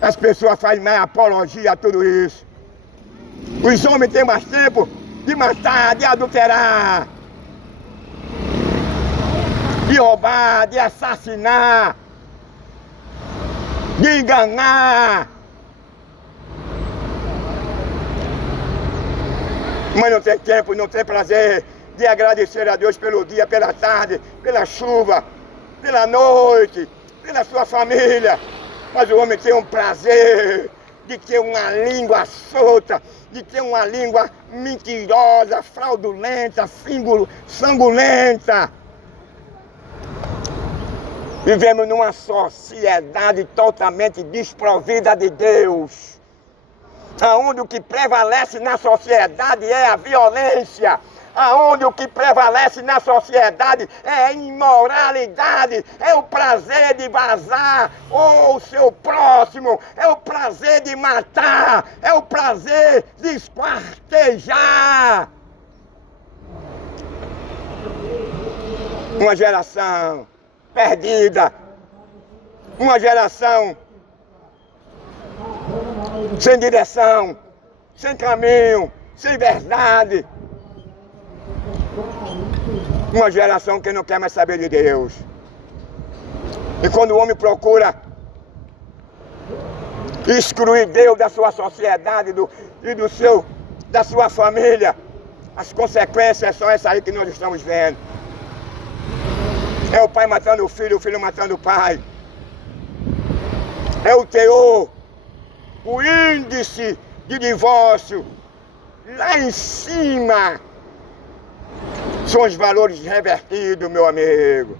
As pessoas fazem mais apologia a tudo isso. Os homens têm mais tempo de matar, de adulterar, de roubar, de assassinar, de enganar. Mas não tem tempo, não tem prazer de agradecer a Deus pelo dia, pela tarde, pela chuva, pela noite, pela sua família. Mas o homem tem um prazer de ter uma língua solta, de ter uma língua mentirosa, fraudulenta, sanguinolenta. Vivemos numa sociedade totalmente desprovida de Deus, aonde o que prevalece na sociedade é a violência, aonde o que prevalece na sociedade é a imoralidade, é o prazer de vazar o seu próximo, é o prazer de matar, é o prazer de esquartejar. Uma geração perdida, uma geração sem direção, sem caminho, sem verdade. Uma geração que não quer mais saber de Deus. E quando o homem procura excluir Deus da sua sociedade da sua família, as consequências são essas aí que nós estamos vendo. É o pai matando o filho matando o pai. É o teor, o índice de divórcio lá em cima. São os valores revertidos, meu amigo.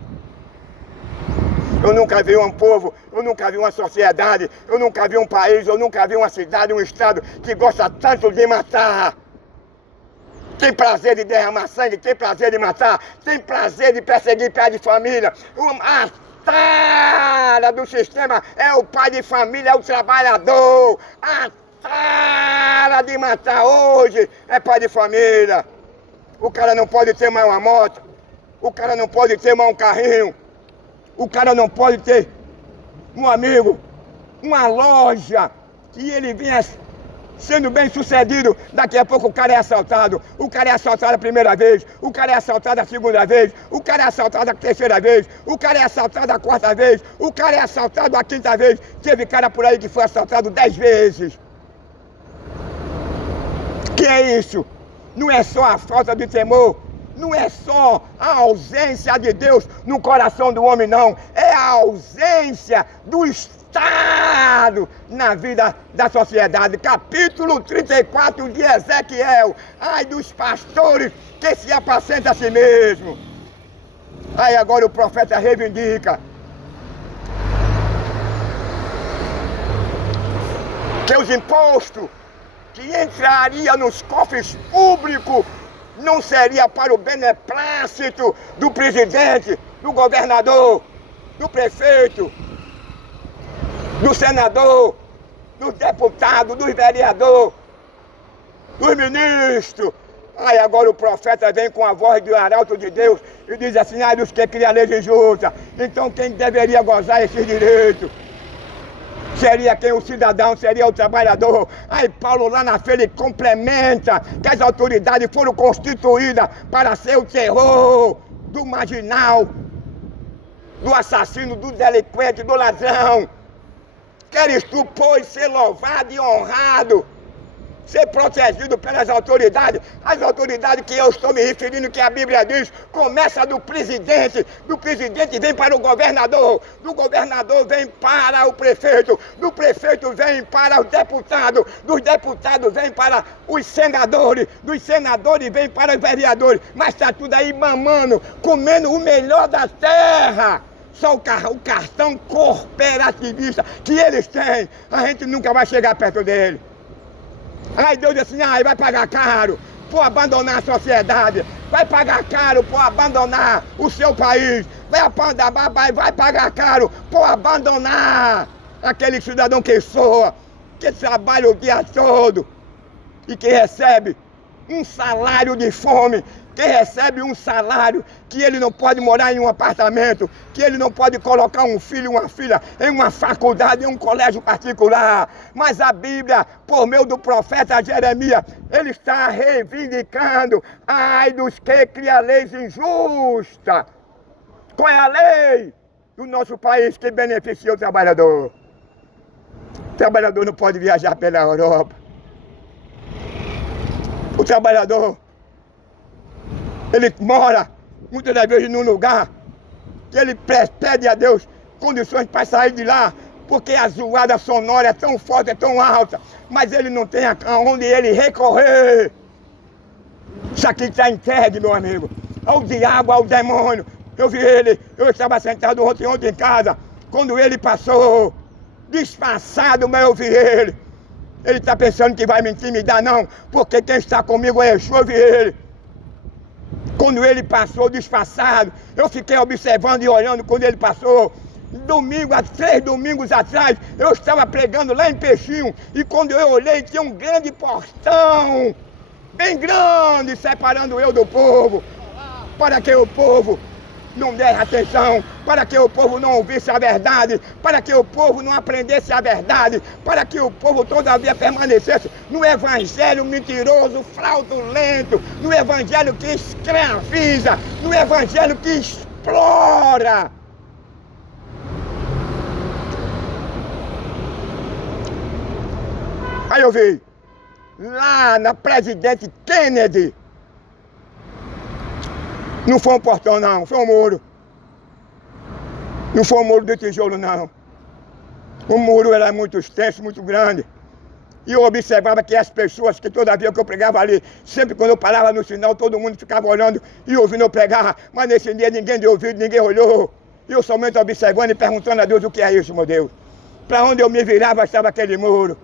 Eu nunca vi um povo, eu nunca vi uma sociedade, eu nunca vi um país, eu nunca vi uma cidade, um estado que gosta tanto de matar. Tem prazer de derramar sangue, tem prazer de matar, tem prazer de perseguir pai de família. A tara do sistema é o pai de família, é o trabalhador. A tara de matar hoje é pai de família. O cara não pode ter mais uma moto, o cara não pode ter mais um carrinho, o cara não pode ter um amigo, uma loja que ele venha sendo bem sucedido. Daqui a pouco o cara é assaltado a primeira vez, o cara é assaltado a segunda vez, o cara é assaltado a terceira vez, o cara é assaltado a quarta vez, o cara é assaltado a quinta vez. Teve cara por aí que foi assaltado 10 vezes. Que é isso? Não é só a falta de temor, não é só a ausência de Deus no coração do homem, não. É a ausência do Estado na vida da sociedade. Capítulo 34 de Ezequiel. Ai dos pastores que se apacentam a si mesmo. Aí agora o profeta reivindica que os impostos que entraria nos cofres públicos não seria para o beneplácito do presidente, do governador, do prefeito, do senador, dos deputados, dos vereadores, dos ministros. Aí agora o profeta vem com a voz do arauto de Deus e diz assim: ai dos que criam leis injustas. Então quem deveria gozar esses direitos? Seria quem? O cidadão, seria o trabalhador. Aí Paulo lá na feira ele complementa que as autoridades foram constituídas para ser o terror do marginal, do assassino, do delinquente, do ladrão. Queres tu, pois, ser louvado e honrado, ser protegido pelas autoridades, as autoridades que eu estou me referindo, que a Bíblia diz, começa do presidente vem para o governador, do governador vem para o prefeito, do prefeito vem para os deputados, dos deputados vem para os senadores, dos senadores vem para os vereadores, mas está tudo aí mamando, comendo o melhor da terra. Só o cartão corporativista que eles têm, a gente nunca vai chegar perto dele. Aí Deus disse assim: ai, vai pagar caro por abandonar a sociedade, vai pagar caro por abandonar o seu país, vai pagar caro por abandonar aquele cidadão que soa, que trabalha o dia todo e que recebe um salário de fome, que recebe um salário que ele não pode morar em um apartamento, que ele não pode colocar um filho e uma filha em uma faculdade, em um colégio particular. Mas a Bíblia, por meio do profeta Jeremias, ele está reivindicando: ai dos que criam leis injustas. Qual é a lei do nosso país que beneficia o trabalhador? O trabalhador não pode viajar pela Europa. O trabalhador, ele mora muitas das vezes num lugar que ele pede a Deus condições para sair de lá, porque a zoada sonora é tão forte, é tão alta, mas ele não tem aonde ele recorrer. Isso aqui está entregue, meu amigo, ao diabo, ao demônio. Eu vi ele, eu estava sentado ontem em casa, quando ele passou, disfarçado, mas eu vi ele. Ele está pensando que vai me intimidar, não, porque quem está comigo é Yeshua, eu vi ele. Quando ele passou disfarçado, eu fiquei observando e olhando quando ele passou. Domingo, há 3 domingos atrás, eu estava pregando lá em Peixinho, e quando eu olhei, tinha um grande portão, bem grande, separando eu do povo, para que o povo não desse atenção, para que o povo não ouvisse a verdade, para que o povo não aprendesse a verdade, para que o povo todavia permanecesse no evangelho mentiroso, fraudulento, no evangelho que escraviza, no evangelho que explora. Aí eu vi, lá na Presidente Kennedy, não foi um portão não, foi um muro. Não foi um muro de tijolo não. O muro era muito extenso, muito grande. E eu observava que as pessoas, que toda vez que eu pregava ali, sempre quando eu parava no sinal, todo mundo ficava olhando e ouvindo eu pregar. Mas nesse dia ninguém deu ouvido, ninguém olhou. E eu somente observando e perguntando a Deus o que é isso, meu Deus. Para onde eu me virava estava aquele muro.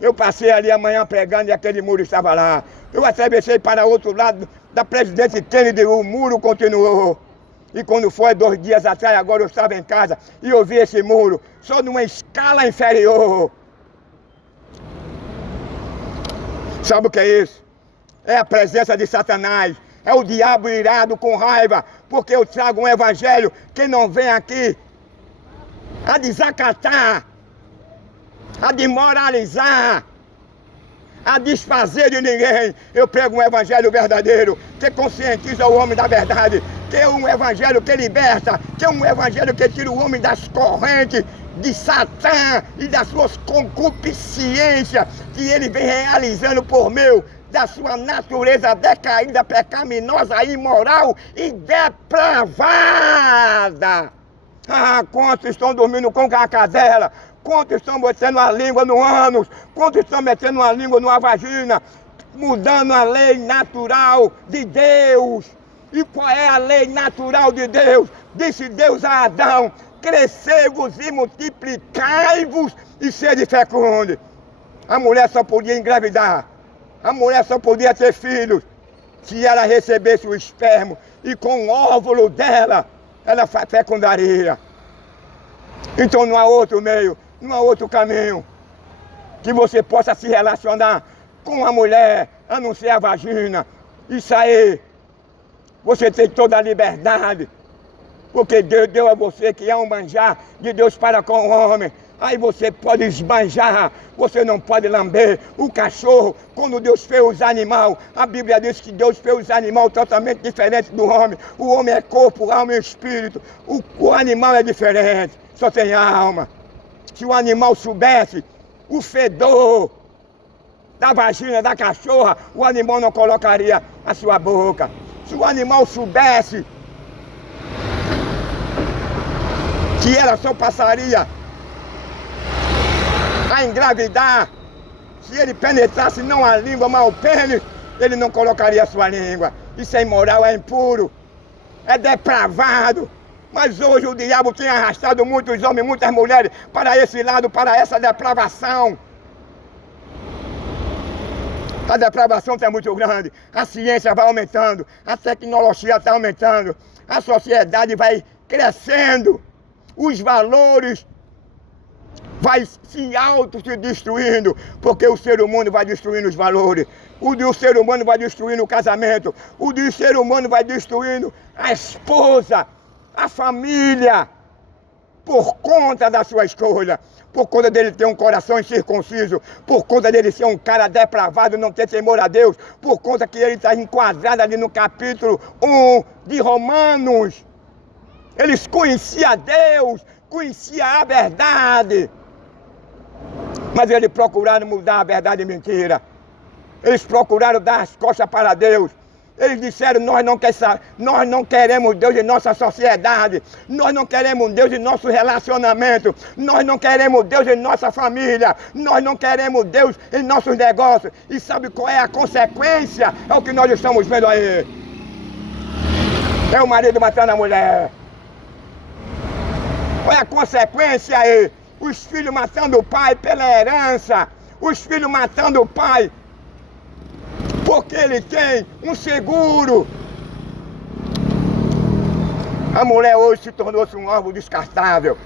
Eu passei ali amanhã pregando e aquele muro estava lá. Eu atravessei para o outro lado da Presidente Kennedy, o muro continuou. E quando foi 2 dias atrás, agora eu estava em casa e eu vi esse muro, só numa escala inferior. Sabe o que é isso? É a presença de Satanás. É o diabo irado com raiva, porque eu trago um evangelho que não vem aqui a desacatar, a desmoralizar, a desfazer de ninguém. Eu prego um evangelho verdadeiro, que conscientiza o homem da verdade, que é um evangelho que liberta, que é um evangelho que tira o homem das correntes de Satã e das suas concupiscências que ele vem realizando por meio da sua natureza decaída, pecaminosa, imoral e depravada. Ah, quantos estão dormindo com a cadela? Quantos estão metendo a língua no ânus? Quantos estão metendo a língua numa vagina? Mudando a lei natural de Deus. E qual é a lei natural de Deus? Disse Deus a Adão: crescei-vos e multiplicai-vos e sede fecundos. A mulher só podia engravidar. A mulher só podia ter filhos se ela recebesse o esperma. E com o óvulo dela, ela fecundaria. Então não há outro meio, não há outro caminho que você possa se relacionar com a mulher, a não ser a vagina. Isso aí, você tem toda a liberdade, porque Deus deu a você que é um manjar de Deus para com o homem. Aí você pode esbanjar, você não pode lamber. O cachorro, quando Deus fez os animais, a Bíblia diz que Deus fez os animais totalmente diferentes do homem. O homem é corpo, alma e espírito. O animal é diferente, só tem alma. Se o animal soubesse o fedor da vagina da cachorra, o animal não colocaria a sua boca. Se o animal soubesse que ela só passaria a engravidar, se ele penetrasse não a língua, mas o pênis, ele não colocaria a sua língua. Isso é imoral, é impuro, é depravado. Mas hoje o diabo tem arrastado muitos homens, muitas mulheres para esse lado, para essa depravação. A depravação está muito grande, a ciência vai aumentando, a tecnologia está aumentando, a sociedade vai crescendo, os valores vai se autodestruindo, porque o ser humano vai destruindo os valores, o ser humano vai destruindo o casamento, o ser humano vai destruindo a esposa, a família, por conta da sua escolha, por conta dele ter um coração incircunciso, por conta dele ser um cara depravado, não ter temor a Deus, por conta que ele está enquadrado ali no capítulo 1 de Romanos. Eles conheciam Deus, conheciam a verdade, mas eles procuraram mudar a verdade em mentira. Eles procuraram dar as costas para Deus. Eles disseram, nós não queremos Deus em nossa sociedade, nós não queremos Deus em nosso relacionamento, nós não queremos Deus em nossa família, nós não queremos Deus em nossos negócios. E sabe qual é a consequência? É o que nós estamos vendo aí. É o marido matando a mulher. Qual é a consequência aí? Os filhos matando o pai pela herança, os filhos matando o pai porque ele tem um seguro. A mulher hoje se tornou-se um alvo descartável.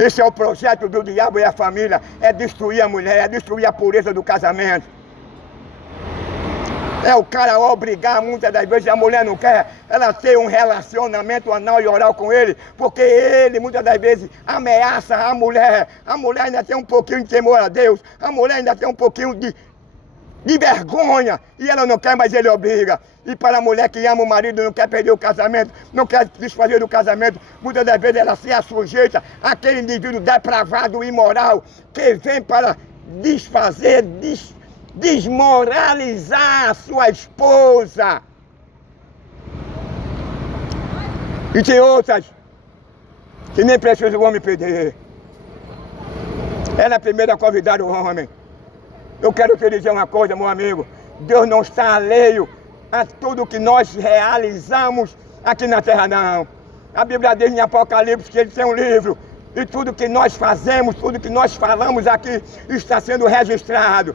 Esse é o projeto do diabo e a família, é destruir a mulher, é destruir a pureza do casamento. É o cara obrigar, muitas das vezes a mulher não quer, ela ter um relacionamento anal e oral com ele, porque ele muitas das vezes ameaça a mulher. A mulher ainda tem um pouquinho de temor a Deus, a mulher ainda tem um pouquinho de vergonha, e ela não quer, mas ele obriga. E para a mulher que ama o marido, não quer perder o casamento, não quer desfazer do casamento, muitas das vezes ela se assujeita àquele indivíduo depravado, imoral, que vem para desfazer, desmoralizar a sua esposa. E tem outras que nem precisa o homem perder. Ela é a primeira a convidar o homem. Eu quero te dizer uma coisa, meu amigo. Deus não está alheio a tudo que nós realizamos aqui na terra, não. A Bíblia diz em Apocalipse que ele tem um livro. E tudo que nós fazemos, tudo que nós falamos aqui está sendo registrado.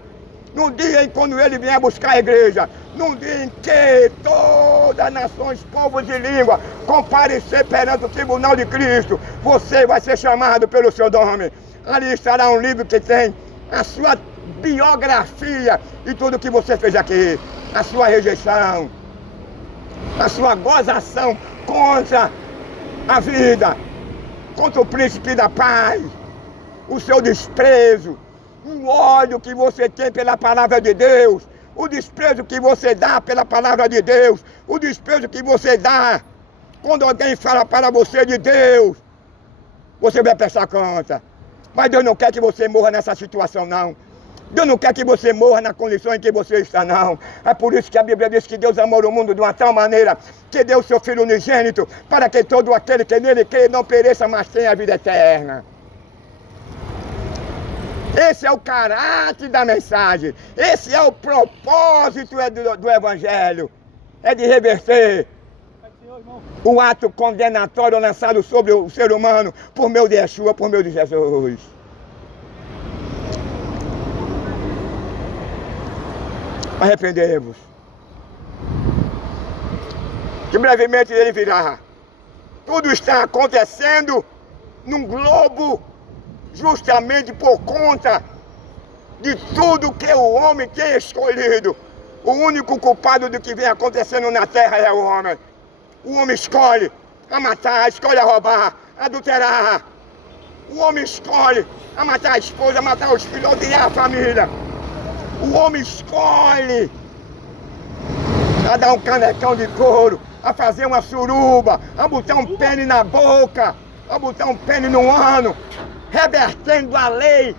Num dia em quando ele vier buscar a igreja, num dia em que todas as nações, povos e língua comparecer perante o tribunal de Cristo, você vai ser chamado pelo seu nome. Ali estará um livro que tem a sua biografia e tudo que você fez aqui, a sua rejeição, a sua gozação contra a vida, contra o príncipe da paz, o seu desprezo, o ódio que você tem pela palavra de Deus, o desprezo que você dá pela palavra de Deus, o desprezo que você dá quando alguém fala para você de Deus, você vai prestar conta. Mas Deus não quer que você morra nessa situação, não. Deus não quer que você morra na condição em que você está, não. É por isso que a Bíblia diz que Deus amou o mundo de uma tal maneira que deu o seu Filho unigênito para que todo aquele que nele crê não pereça, mas tenha a vida eterna. Esse é o caráter da mensagem. Esse é o propósito do Evangelho. É de reverter o ato condenatório lançado sobre o ser humano por meio de Yeshua, por meio de Jesus. Arrependei-vos, que brevemente ele virá. Tudo está acontecendo num globo justamente por conta de tudo que o homem tem escolhido. O único culpado do que vem acontecendo na terra é o homem. O homem escolhe a matar, escolhe a roubar, a adulterar. O homem escolhe a matar a esposa, a matar os filhos, odiar a família. O homem escolhe a dar um canecão de couro, a fazer uma suruba, a botar um pene na boca, a botar um pene no ano, revertendo a lei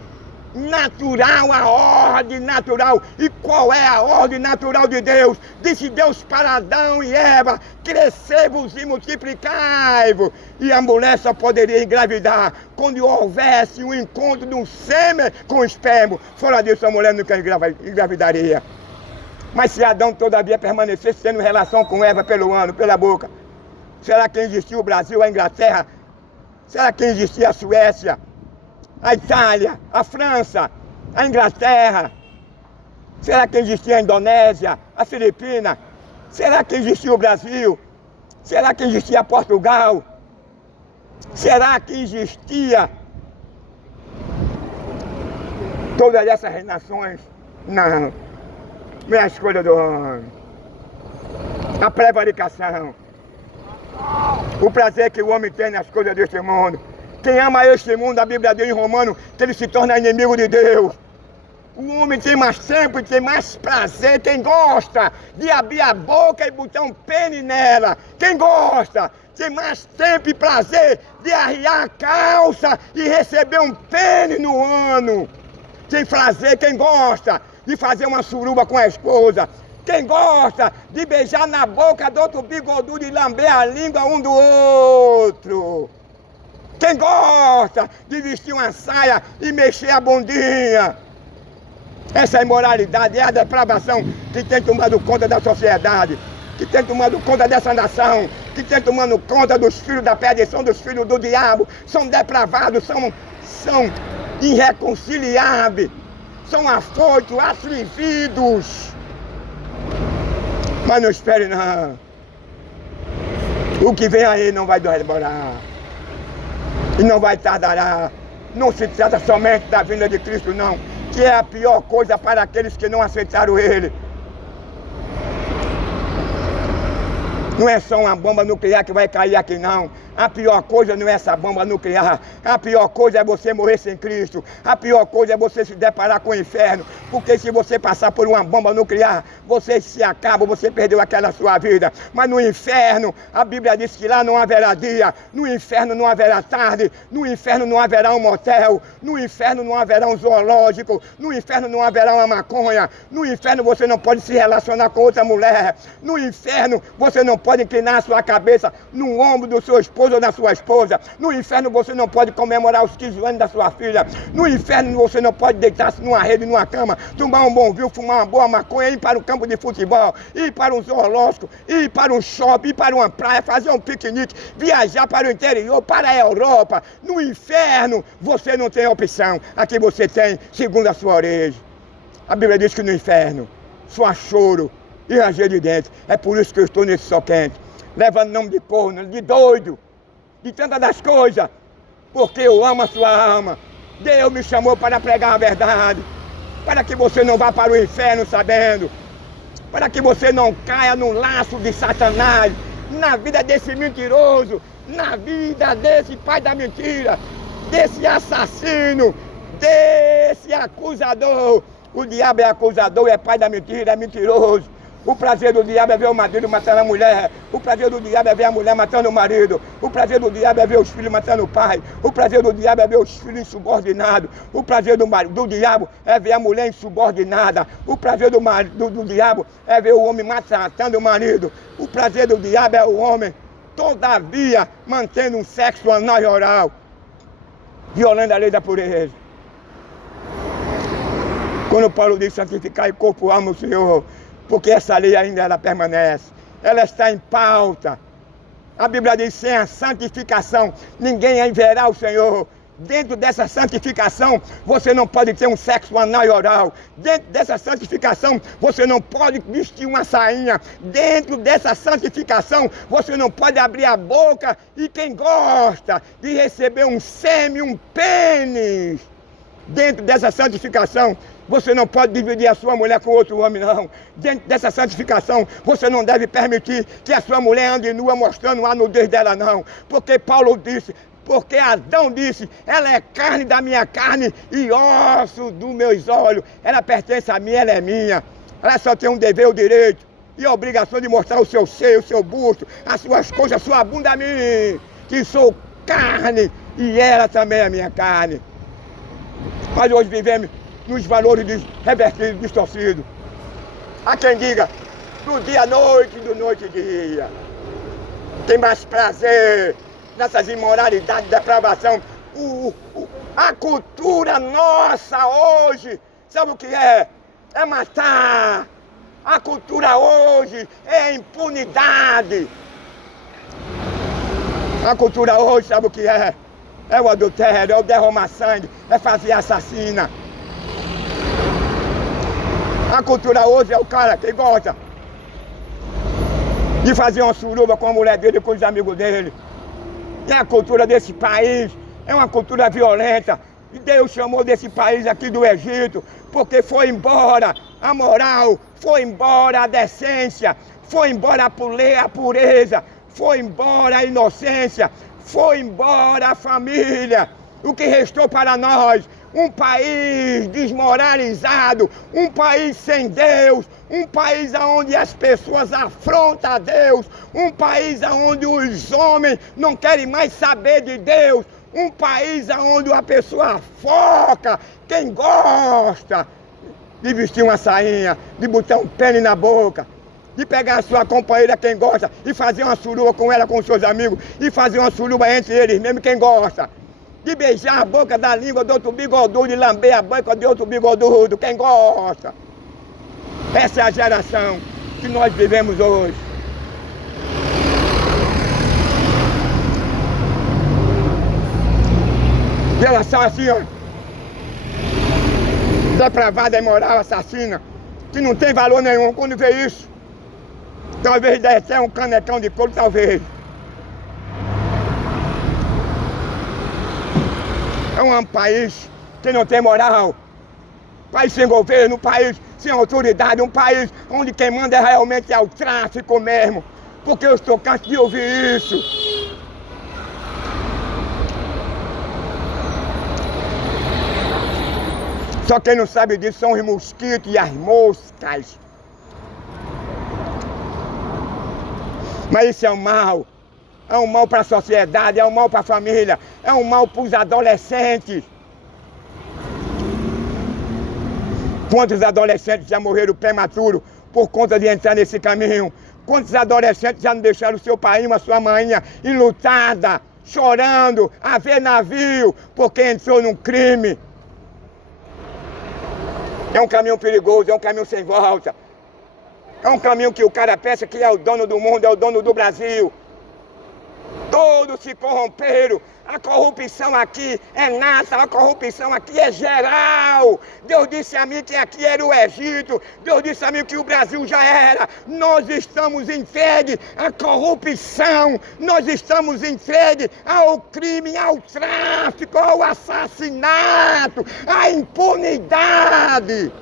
natural, a ordem natural. E qual é a ordem natural de Deus? Disse Deus para Adão e Eva: crescei-vos e multiplicai-vos. E a mulher só poderia engravidar quando houvesse um encontro de um sêmen com o esperma. Fora disso, a mulher nunca engravidaria. Mas se Adão todavia permanecesse tendo relação com Eva pelo ano, pela boca, será que existia o Brasil, a Inglaterra? Será que existia a Suécia, a Itália, a França, a Inglaterra? Será que existia a Indonésia, a Filipina? Será que existia o Brasil? Será que existia Portugal? Será que existia todas essas nações? Não. Não é a escolha do homem. A prevaricação. O prazer que o homem tem nas coisas deste mundo. Quem ama este mundo, a Bíblia diz em Romanos que ele se torna inimigo de Deus. O homem tem mais tempo e tem mais prazer. Quem gosta de abrir a boca e botar um pene nela. Quem gosta tem mais tempo e prazer de arriar a calça e receber um pene no ano. Tem prazer, quem gosta de fazer uma suruba com a esposa. Quem gosta de beijar na boca do outro bigodudo e lamber a língua um do outro. Quem gosta de vestir uma saia e mexer a bundinha. Essa é a imoralidade, é a depravação que tem tomado conta da sociedade, que tem tomado conta dessa nação, que tem tomado conta dos filhos da perdição, dos filhos do diabo. São depravados, são irreconciliáveis, são afoitos, afligidos. Mas não espere não. O que vem aí não vai demorar. E não vai tardar. Não se trata somente da vinda de Cristo, não. Que é a pior coisa para aqueles que não aceitaram Ele. Não é só uma bomba nuclear que vai cair aqui, não. A pior coisa não é essa bomba nuclear. A pior coisa é você morrer sem Cristo. A pior coisa é você se deparar com o inferno. Porque se você passar por uma bomba nuclear, você se acaba, você perdeu aquela sua vida. Mas no inferno, a Bíblia diz que lá não haverá dia. No inferno não haverá tarde. No inferno não haverá um motel. No inferno não haverá um zoológico. No inferno não haverá uma maconha. No inferno você não pode se relacionar com outra mulher. No inferno você não pode inclinar a sua cabeça no ombro do seu esposo ou da sua esposa. No inferno você não pode comemorar os 15 anos da sua filha. No inferno você não pode deitar-se numa rede, numa cama, tomar um bom vinho, fumar uma boa maconha, ir para um campo de futebol, ir para um zoológico, ir para um shopping, ir para uma praia, fazer um piquenique, viajar para o interior, para a Europa. No inferno você não tem opção. Aqui você tem, segundo a sua origem. A Bíblia diz que no inferno só há choro e ranger de dentro. É por isso que eu estou nesse sol quente, levando nome de corno, de doido, de tantas das coisas, porque eu amo a sua alma. Deus me chamou para pregar a verdade, para que você não vá para o inferno sabendo, para que você não caia no laço de Satanás, na vida desse mentiroso, na vida desse pai da mentira, desse assassino, desse acusador. O diabo é acusador, é pai da mentira, é mentiroso. O prazer do diabo é ver o marido matando a mulher. O prazer do diabo é ver a mulher matando o marido. O prazer do diabo é ver os filhos matando o pai. O prazer do diabo é ver os filhos insubordinados. O prazer do diabo é ver a mulher insubordinada. O prazer do diabo é ver o homem maltratando o marido. O prazer do diabo é o homem, todavia, mantendo um sexo anal e oral, violando a lei da pureza. Quando Paulo diz santificar em corpo, alma o Senhor, porque essa lei ainda ela permanece, ela está em pauta. A Bíblia diz: sem a santificação ninguém verá o Senhor. Dentro dessa santificação você não pode ter um sexo anal e oral. Dentro dessa santificação você não pode vestir uma sainha. Dentro dessa santificação você não pode abrir a boca. E quem gosta de receber um sêmen, um pênis, dentro dessa santificação você não pode dividir a sua mulher com outro homem, não. Dentro dessa santificação, você não deve permitir que a sua mulher ande nua mostrando a nudez dela, não. Porque Paulo disse, porque Adão disse, ela é carne da minha carne e osso dos meus olhos. Ela pertence a mim, ela é minha. Ela só tem um dever, o direito e a obrigação de mostrar o seu seio, o seu busto, as suas coxas, a sua bunda a mim, que sou carne e ela também é minha carne. Mas hoje vivemos nos valores revertidos, distorcidos. Há quem diga, do dia à noite, do noite e dia. Tem mais prazer nessas imoralidades, depravação. A cultura nossa hoje, sabe o que é? É matar. A cultura hoje é impunidade. A cultura hoje, sabe o que é? É o adultério, é o derramar sangue, é fazer assassina. A cultura hoje é o cara que gosta de fazer uma suruba com a mulher dele e com os amigos dele. E a cultura desse país é uma cultura violenta. E Deus chamou desse país aqui do Egito, porque foi embora a moral, foi embora a decência, foi embora a pureza, foi embora a inocência, foi embora a família. O que restou para nós? Um país desmoralizado, um país sem Deus, um país onde as pessoas afrontam a Deus, um país onde os homens não querem mais saber de Deus, um país onde a pessoa foca, quem gosta de vestir uma sainha, de botar um pênis na boca, de pegar a sua companheira, quem gosta, e fazer uma suruba com ela, com os seus amigos, e fazer uma suruba entre eles mesmo, quem gosta. De beijar a boca da língua do outro bigodudo, de lamber a boca de outro bigodudo, quem gosta. Essa é a geração que nós vivemos hoje. Geração assim, ó, depravada, imoral, assassina, que não tem valor nenhum. Quando vê isso, talvez dê até um canecão de couro, talvez. É um país que não tem moral, país sem governo, um país sem autoridade, um país onde quem manda realmente é o tráfico mesmo, porque eu estou cansado de ouvir isso. Só quem não sabe disso são os mosquitos e as moscas. Mas isso é um mal para a sociedade, é um mal para a família, é um mal para os adolescentes. Quantos adolescentes já morreram prematuro por conta de entrar nesse caminho? Quantos adolescentes já não deixaram o seu pai, a sua mãe enlutada, chorando, a ver navio, porque entrou num crime? É um caminho perigoso, é um caminho sem volta. É um caminho que o cara pensa que é o dono do mundo, é o dono do Brasil. Todos se corromperam. A corrupção aqui é nata, a corrupção aqui é geral. Deus disse a mim que aqui era o Egito. Deus disse a mim que o Brasil já era. Nós estamos entregues à corrupção. Nós estamos entregues ao crime, ao tráfico, ao assassinato, à impunidade.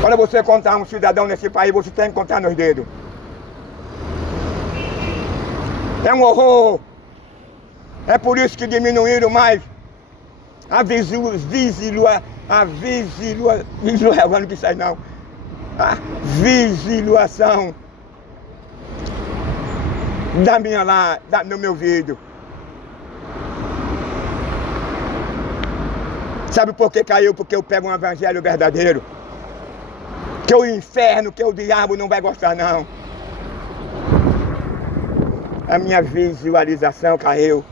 Para você contar um cidadão nesse país, você tem que contar nos dedos. É um horror. É por isso que diminuíram mais a agora não quis sair não. A visiluação da minha lá, no meu vídeo. Sabe por que caiu? Porque eu pego um evangelho verdadeiro. Que o inferno, que o diabo não vai gostar não. A minha visualização caiu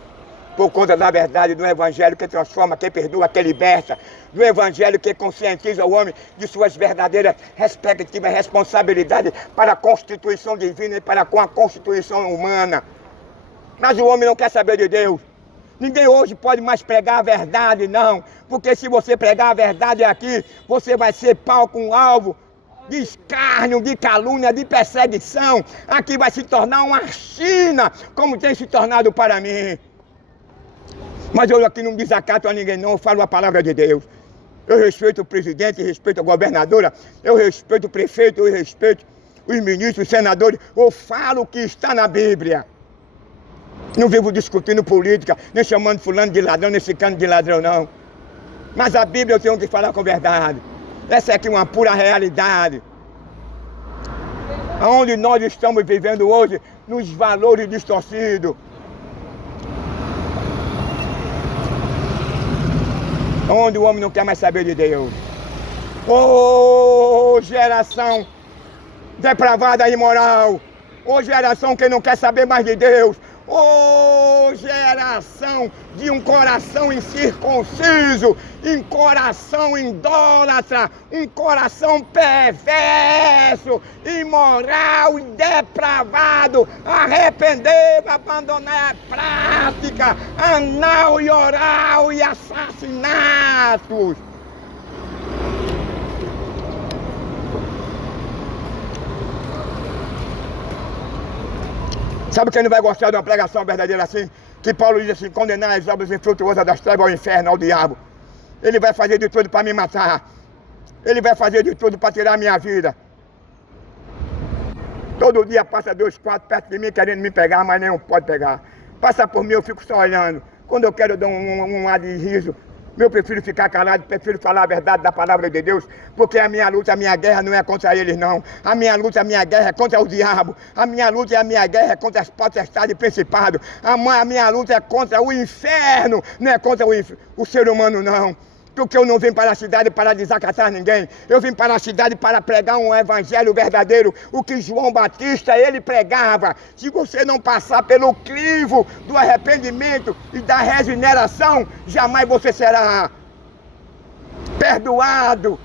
por conta da verdade do evangelho que transforma, que perdoa, que liberta. Do evangelho que conscientiza o homem de suas verdadeiras respectivas responsabilidades para a constituição divina e para com a constituição humana. Mas o homem não quer saber de Deus. Ninguém hoje pode mais pregar a verdade, não. Porque se você pregar a verdade aqui, você vai ser palco, um alvo de escárnio, de calúnia, de perseguição. Aqui vai se tornar uma China, como tem se tornado para mim. Mas eu aqui não desacato a ninguém não, eu falo a palavra de Deus. Eu respeito o presidente, eu respeito a governadora, eu respeito o prefeito, eu respeito os ministros, os senadores. Eu falo o que está na Bíblia. Não vivo discutindo política, nem chamando fulano de ladrão, nem ciclano de ladrão, não. Mas a Bíblia eu tenho que falar com verdade. Essa aqui é uma pura realidade. Onde nós estamos vivendo hoje, nos valores distorcidos. Onde o homem não quer mais saber de Deus. Ô geração depravada e imoral. Ô geração que não quer saber mais de Deus. Ô geração de um coração incircunciso, um coração idólatra, um coração perverso, imoral e depravado, arrepender, abandonar a prática anal e oral e assassinatos. Sabe quem não vai gostar de uma pregação verdadeira assim? Que Paulo diz assim, condenar as obras infrutuosas das trevas ao inferno, ao diabo. Ele vai fazer de tudo para me matar. Ele vai fazer de tudo para tirar a minha vida. Todo dia passa 2, 4 perto de mim querendo me pegar, mas nenhum pode pegar. Passa por mim, eu fico só olhando. Quando eu quero dar um ar de riso, Eu prefiro ficar calado, prefiro falar a verdade da palavra de Deus, porque a minha luta, a minha guerra não é contra eles, não. A minha luta, a minha guerra é contra o diabo. A minha luta e a minha guerra é contra as potestades e principados. A minha luta é contra o inferno, não é contra o ser humano, não. Porque eu não vim para a cidade para desacatar ninguém. Eu vim para a cidade para pregar um evangelho verdadeiro. O que João Batista, ele pregava. Se você não passar pelo crivo do arrependimento e da regeneração, jamais você será perdoado.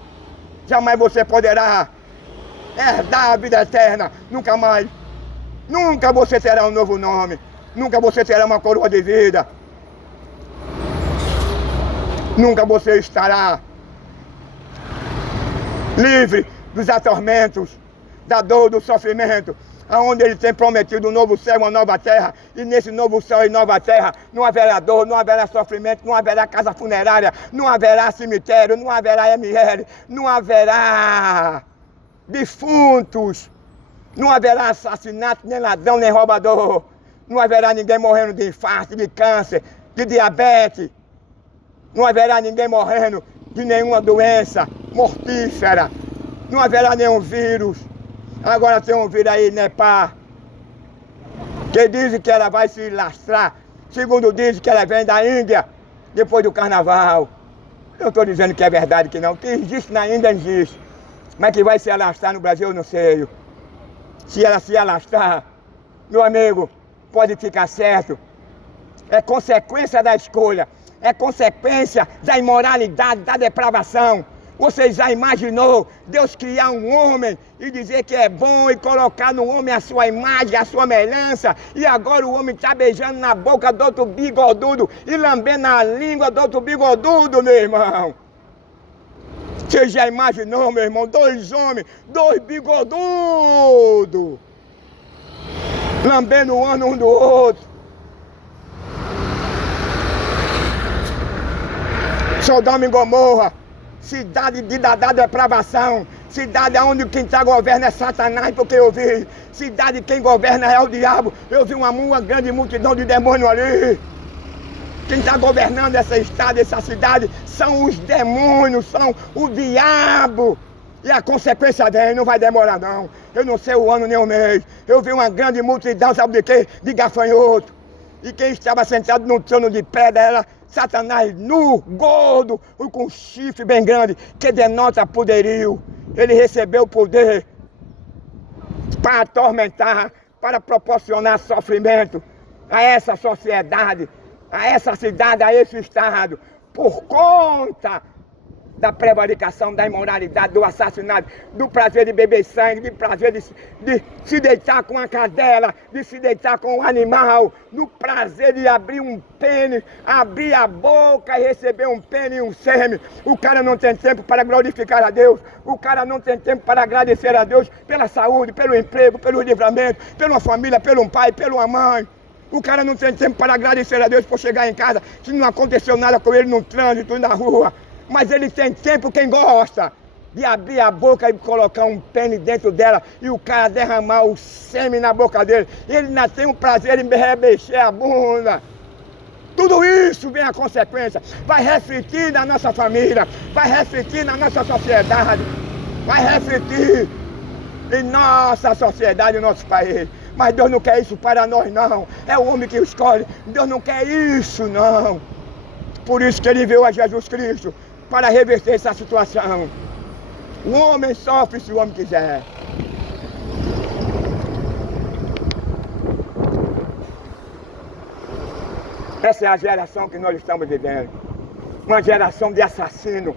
Jamais você poderá herdar a vida eterna. Nunca mais. Nunca você terá um novo nome. Nunca você terá uma coroa de vida. Nunca você estará livre dos atormentos, da dor, do sofrimento, aonde ele tem prometido um novo céu e uma nova terra, e nesse novo céu e nova terra não haverá dor, não haverá sofrimento, não haverá casa funerária, não haverá cemitério, não haverá ML, não haverá defuntos, não haverá assassinato, nem ladrão, nem roubador, não haverá ninguém morrendo de infarto, de câncer, de diabetes. Não haverá ninguém morrendo de nenhuma doença mortífera. Não haverá nenhum vírus. Agora tem um vírus aí, Nepal, que dizem que ela vai se lastrar. Segundo dizem que ela vem da Índia, depois do carnaval. Eu estou dizendo que é verdade que não. Que existe na Índia, existe. Mas que vai se alastrar no Brasil, eu não sei. Se ela se alastrar, meu amigo, pode ficar certo. É consequência da escolha. É consequência da imoralidade, da depravação. Você já imaginou Deus criar um homem e dizer que é bom e colocar no homem a sua imagem, a sua semelhança, e agora o homem está beijando na boca do outro bigodudo e lambendo a língua do outro bigodudo, meu irmão? Você já imaginou, meu irmão, dois homens, dois bigodudos, lambendo o ano um do outro? Sodoma e Gomorra, cidade da depravação, cidade onde quem está governa é Satanás, porque eu vi, cidade quem governa é o diabo. Eu vi uma grande multidão de demônios ali. Quem está governando essa estado, essa cidade, são os demônios, são o diabo. E a consequência dele não vai demorar não. Eu não sei o ano nem o mês. Eu vi uma grande multidão, sabe de quê? De gafanhoto. E quem estava sentado no trono de pedra era Satanás nu, gordo, e com um chifre bem grande, que denota poderio. Ele recebeu poder para atormentar, para proporcionar sofrimento a essa sociedade, a essa cidade, a esse estado, por conta da prevaricação, da imoralidade, do assassinato, do prazer de beber sangue, do prazer de se deitar com a cadela, de se deitar com o animal, do prazer de abrir um pênis, abrir a boca e receber um pênis e um sêmen. O cara não tem tempo para glorificar a Deus, o cara não tem tempo para agradecer a Deus pela saúde, pelo emprego, pelo livramento, pela família, pelo pai, pela mãe. O cara não tem tempo para agradecer a Deus por chegar em casa, se não aconteceu nada com ele no trânsito, na rua. Mas ele tem tempo, quem gosta, de abrir a boca e colocar um pênis dentro dela e o cara derramar o sêmen na boca dele. Ele ainda tem um prazer em remexer a bunda. Tudo isso vem a consequência. Vai refletir na nossa família, vai refletir na nossa sociedade, vai refletir em nossa sociedade, em nosso país. Mas Deus não quer isso para nós, não. É o homem que escolhe. Deus não quer isso, não. Por isso que ele enviou a Jesus Cristo, para reverter essa situação. O homem sofre se o homem quiser. Essa é a geração que nós estamos vivendo. Uma geração de assassino.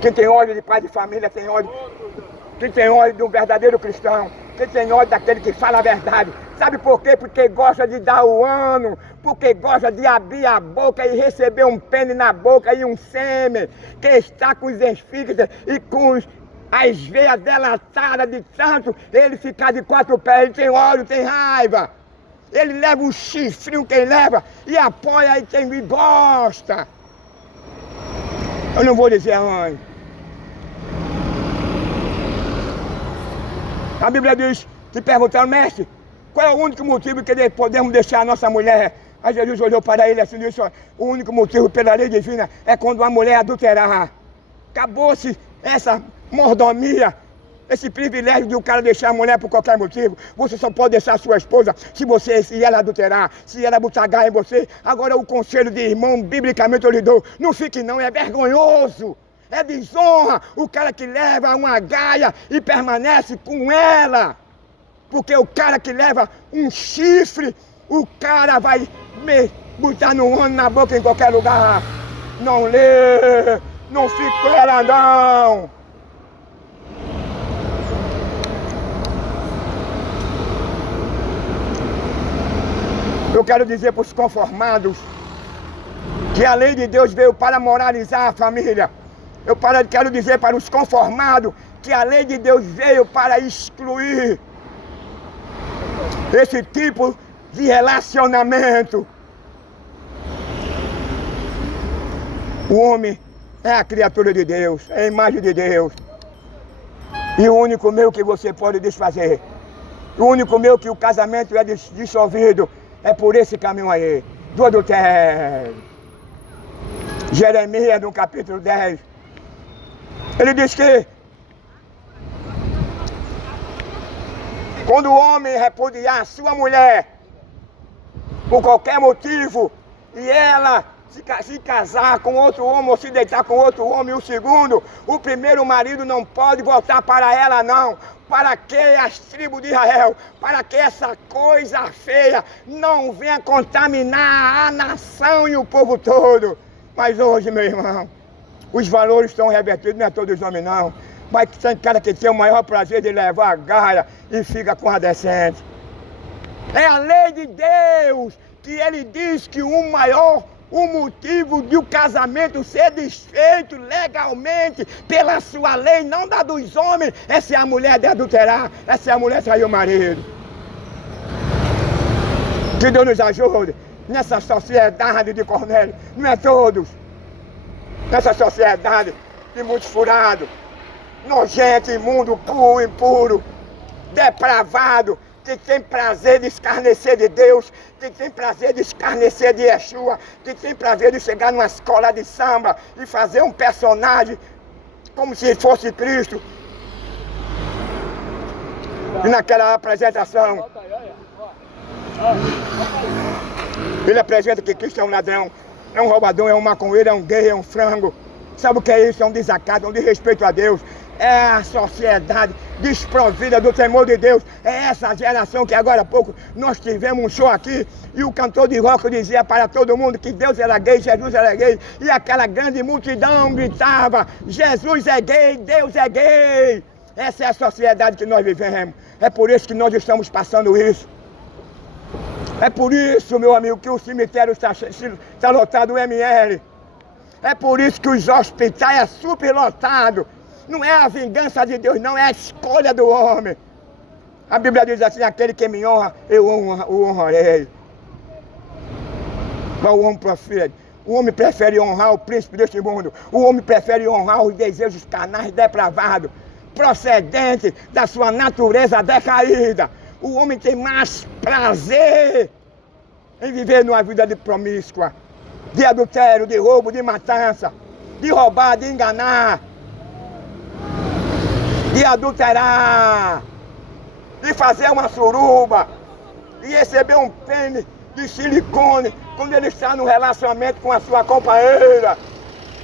Quem tem ódio de pai de família tem ódio. Quem tem ódio de um verdadeiro cristão. Quem tem ódio daquele que fala a verdade. Sabe por quê? Porque gosta de dar o ano, porque gosta de abrir a boca e receber um pênis na boca e um sêmen, que está com os esfíncteres e com as veias delatadas de tanto ele ficar de quatro pés. Ele tem ódio, tem raiva. Ele leva um chifrinho que ele leva e apoia aí quem gosta. Eu não vou dizer aonde. A Bíblia diz, te perguntaram, mestre, qual é o único motivo que podemos deixar a nossa mulher Aí Jesus olhou para ele assim e disse: o único motivo pela lei divina é quando uma mulher adulterar. Acabou-se essa mordomia, esse privilégio de o cara deixar a mulher por qualquer motivo. Você só pode deixar a sua esposa se ela adulterar, se ela botar garra em você. Agora o conselho de irmão, biblicamente eu lhe dou: não fique não, é vergonhoso. É desonra o cara que leva uma gaia e permanece com ela. Porque o cara que leva um chifre, o cara vai botar no olho, na boca, em qualquer lugar. Não lê, não fique com ela não. Eu quero dizer para os conformados que a lei de Deus veio para moralizar a família. Eu quero dizer para os conformados que a lei de Deus veio para excluir esse tipo de relacionamento. O homem é a criatura de Deus, é a imagem de Deus. E o único meio que você pode desfazer, o único meio que o casamento é dissolvido, é por esse caminho aí, do adultério. Jeremias, no capítulo 10, ele diz que quando o homem repudiar a sua mulher por qualquer motivo e ela se casar com outro homem ou se deitar com outro homem, o primeiro marido não pode voltar para ela não. Para que as tribos de Israel, para que essa coisa feia não venha contaminar a nação e o povo todo. Mas hoje, meu irmão, os valores estão revertidos, não é todos os homens não. Mas tem cara que tem o maior prazer de levar a gaia e fica com a decente. É a lei de Deus que ele diz que o motivo de o casamento ser desfeito legalmente pela sua lei, não da dos homens, é se a mulher de adulterar, é se a mulher trair o marido. Que Deus nos ajude nessa sociedade de Cornélio, não é todos. Nessa sociedade de muitos furados, nojento, imundo, puro, impuro, depravado, que tem prazer de escarnecer de Deus, que tem prazer de escarnecer de Yeshua, que tem prazer de chegar numa escola de samba e fazer um personagem como se fosse Cristo. E naquela apresentação, ele apresenta que Cristo é um ladrão, é um roubador, é um maconheiro, é um gay, é um frango. Sabe o que é isso? É um desacato, é um desrespeito a Deus. É a sociedade desprovida do temor de Deus. É essa geração que agora há pouco nós tivemos um show aqui e o cantor de rock dizia para todo mundo que Deus era gay, Jesus era gay. E aquela grande multidão gritava: Jesus é gay, Deus é gay. Essa é a sociedade que nós vivemos. É por isso que nós estamos passando isso. É por isso, meu amigo, que o cemitério está lotado, o ML. É por isso que os hospitais é superlotado. Não é a vingança de Deus, não, é a escolha do homem. A Bíblia diz assim: aquele que me honra, eu o honrarei. Mas o homem prefere honrar o príncipe deste mundo. O homem prefere honrar os desejos carnais depravados, procedentes da sua natureza decaída. O homem tem mais prazer em viver numa vida de promíscua, de adultério, de roubo, de matança, de roubar, de enganar, de adulterar, de fazer uma suruba, de receber um pênis de silicone quando ele está no relacionamento com a sua companheira.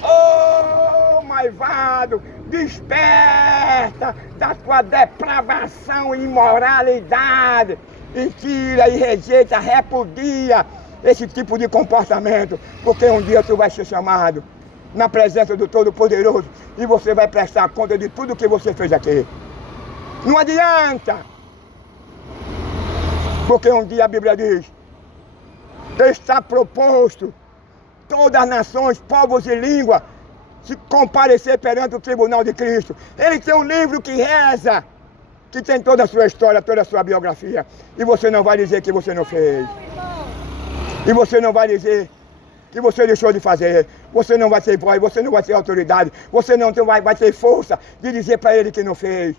Oh, malvado, desperta da tua depravação e imoralidade e tira e rejeita, repudia esse tipo de comportamento, porque um dia tu vai ser chamado na presença do Todo-Poderoso e você vai prestar conta de tudo que você fez aqui. Não adianta, porque um dia a Bíblia diz: está proposto todas as nações, povos e línguas se comparecer perante o tribunal de Cristo. Ele tem um livro que reza, que tem toda a sua história, toda a sua biografia, e você não vai dizer que você não fez. E você não vai dizer que você deixou de fazer. Você não vai ter voz, você não vai ter autoridade, você não vai ter força de dizer para ele que não fez.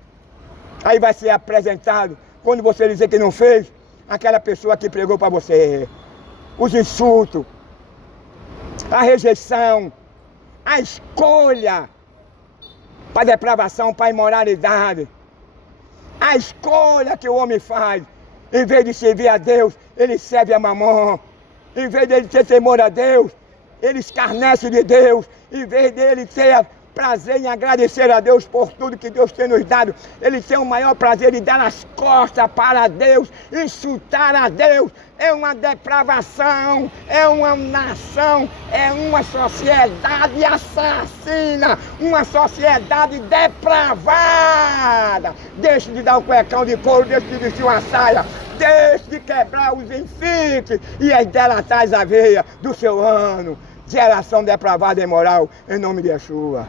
Aí vai ser apresentado, quando você dizer que não fez, aquela pessoa que pregou para você. os insultos, a rejeição, a escolha para depravação, para imoralidade. A escolha que o homem faz, em vez de servir a Deus, ele serve a mamon. Em vez dele ter temor a Deus, ele escarnece de Deus. Em vez dele ter prazer em agradecer a Deus por tudo que Deus tem nos dado, ele tem o maior prazer em dar as costas para Deus, insultar a Deus. É uma depravação, é uma nação, é uma sociedade assassina, uma sociedade depravada. Deixe de dar um cuecão de couro, deixe de vestir uma saia, deixe de quebrar os enfiques e as delatar as aveias do seu ano. Geração depravada e imoral, em nome de Yeshua.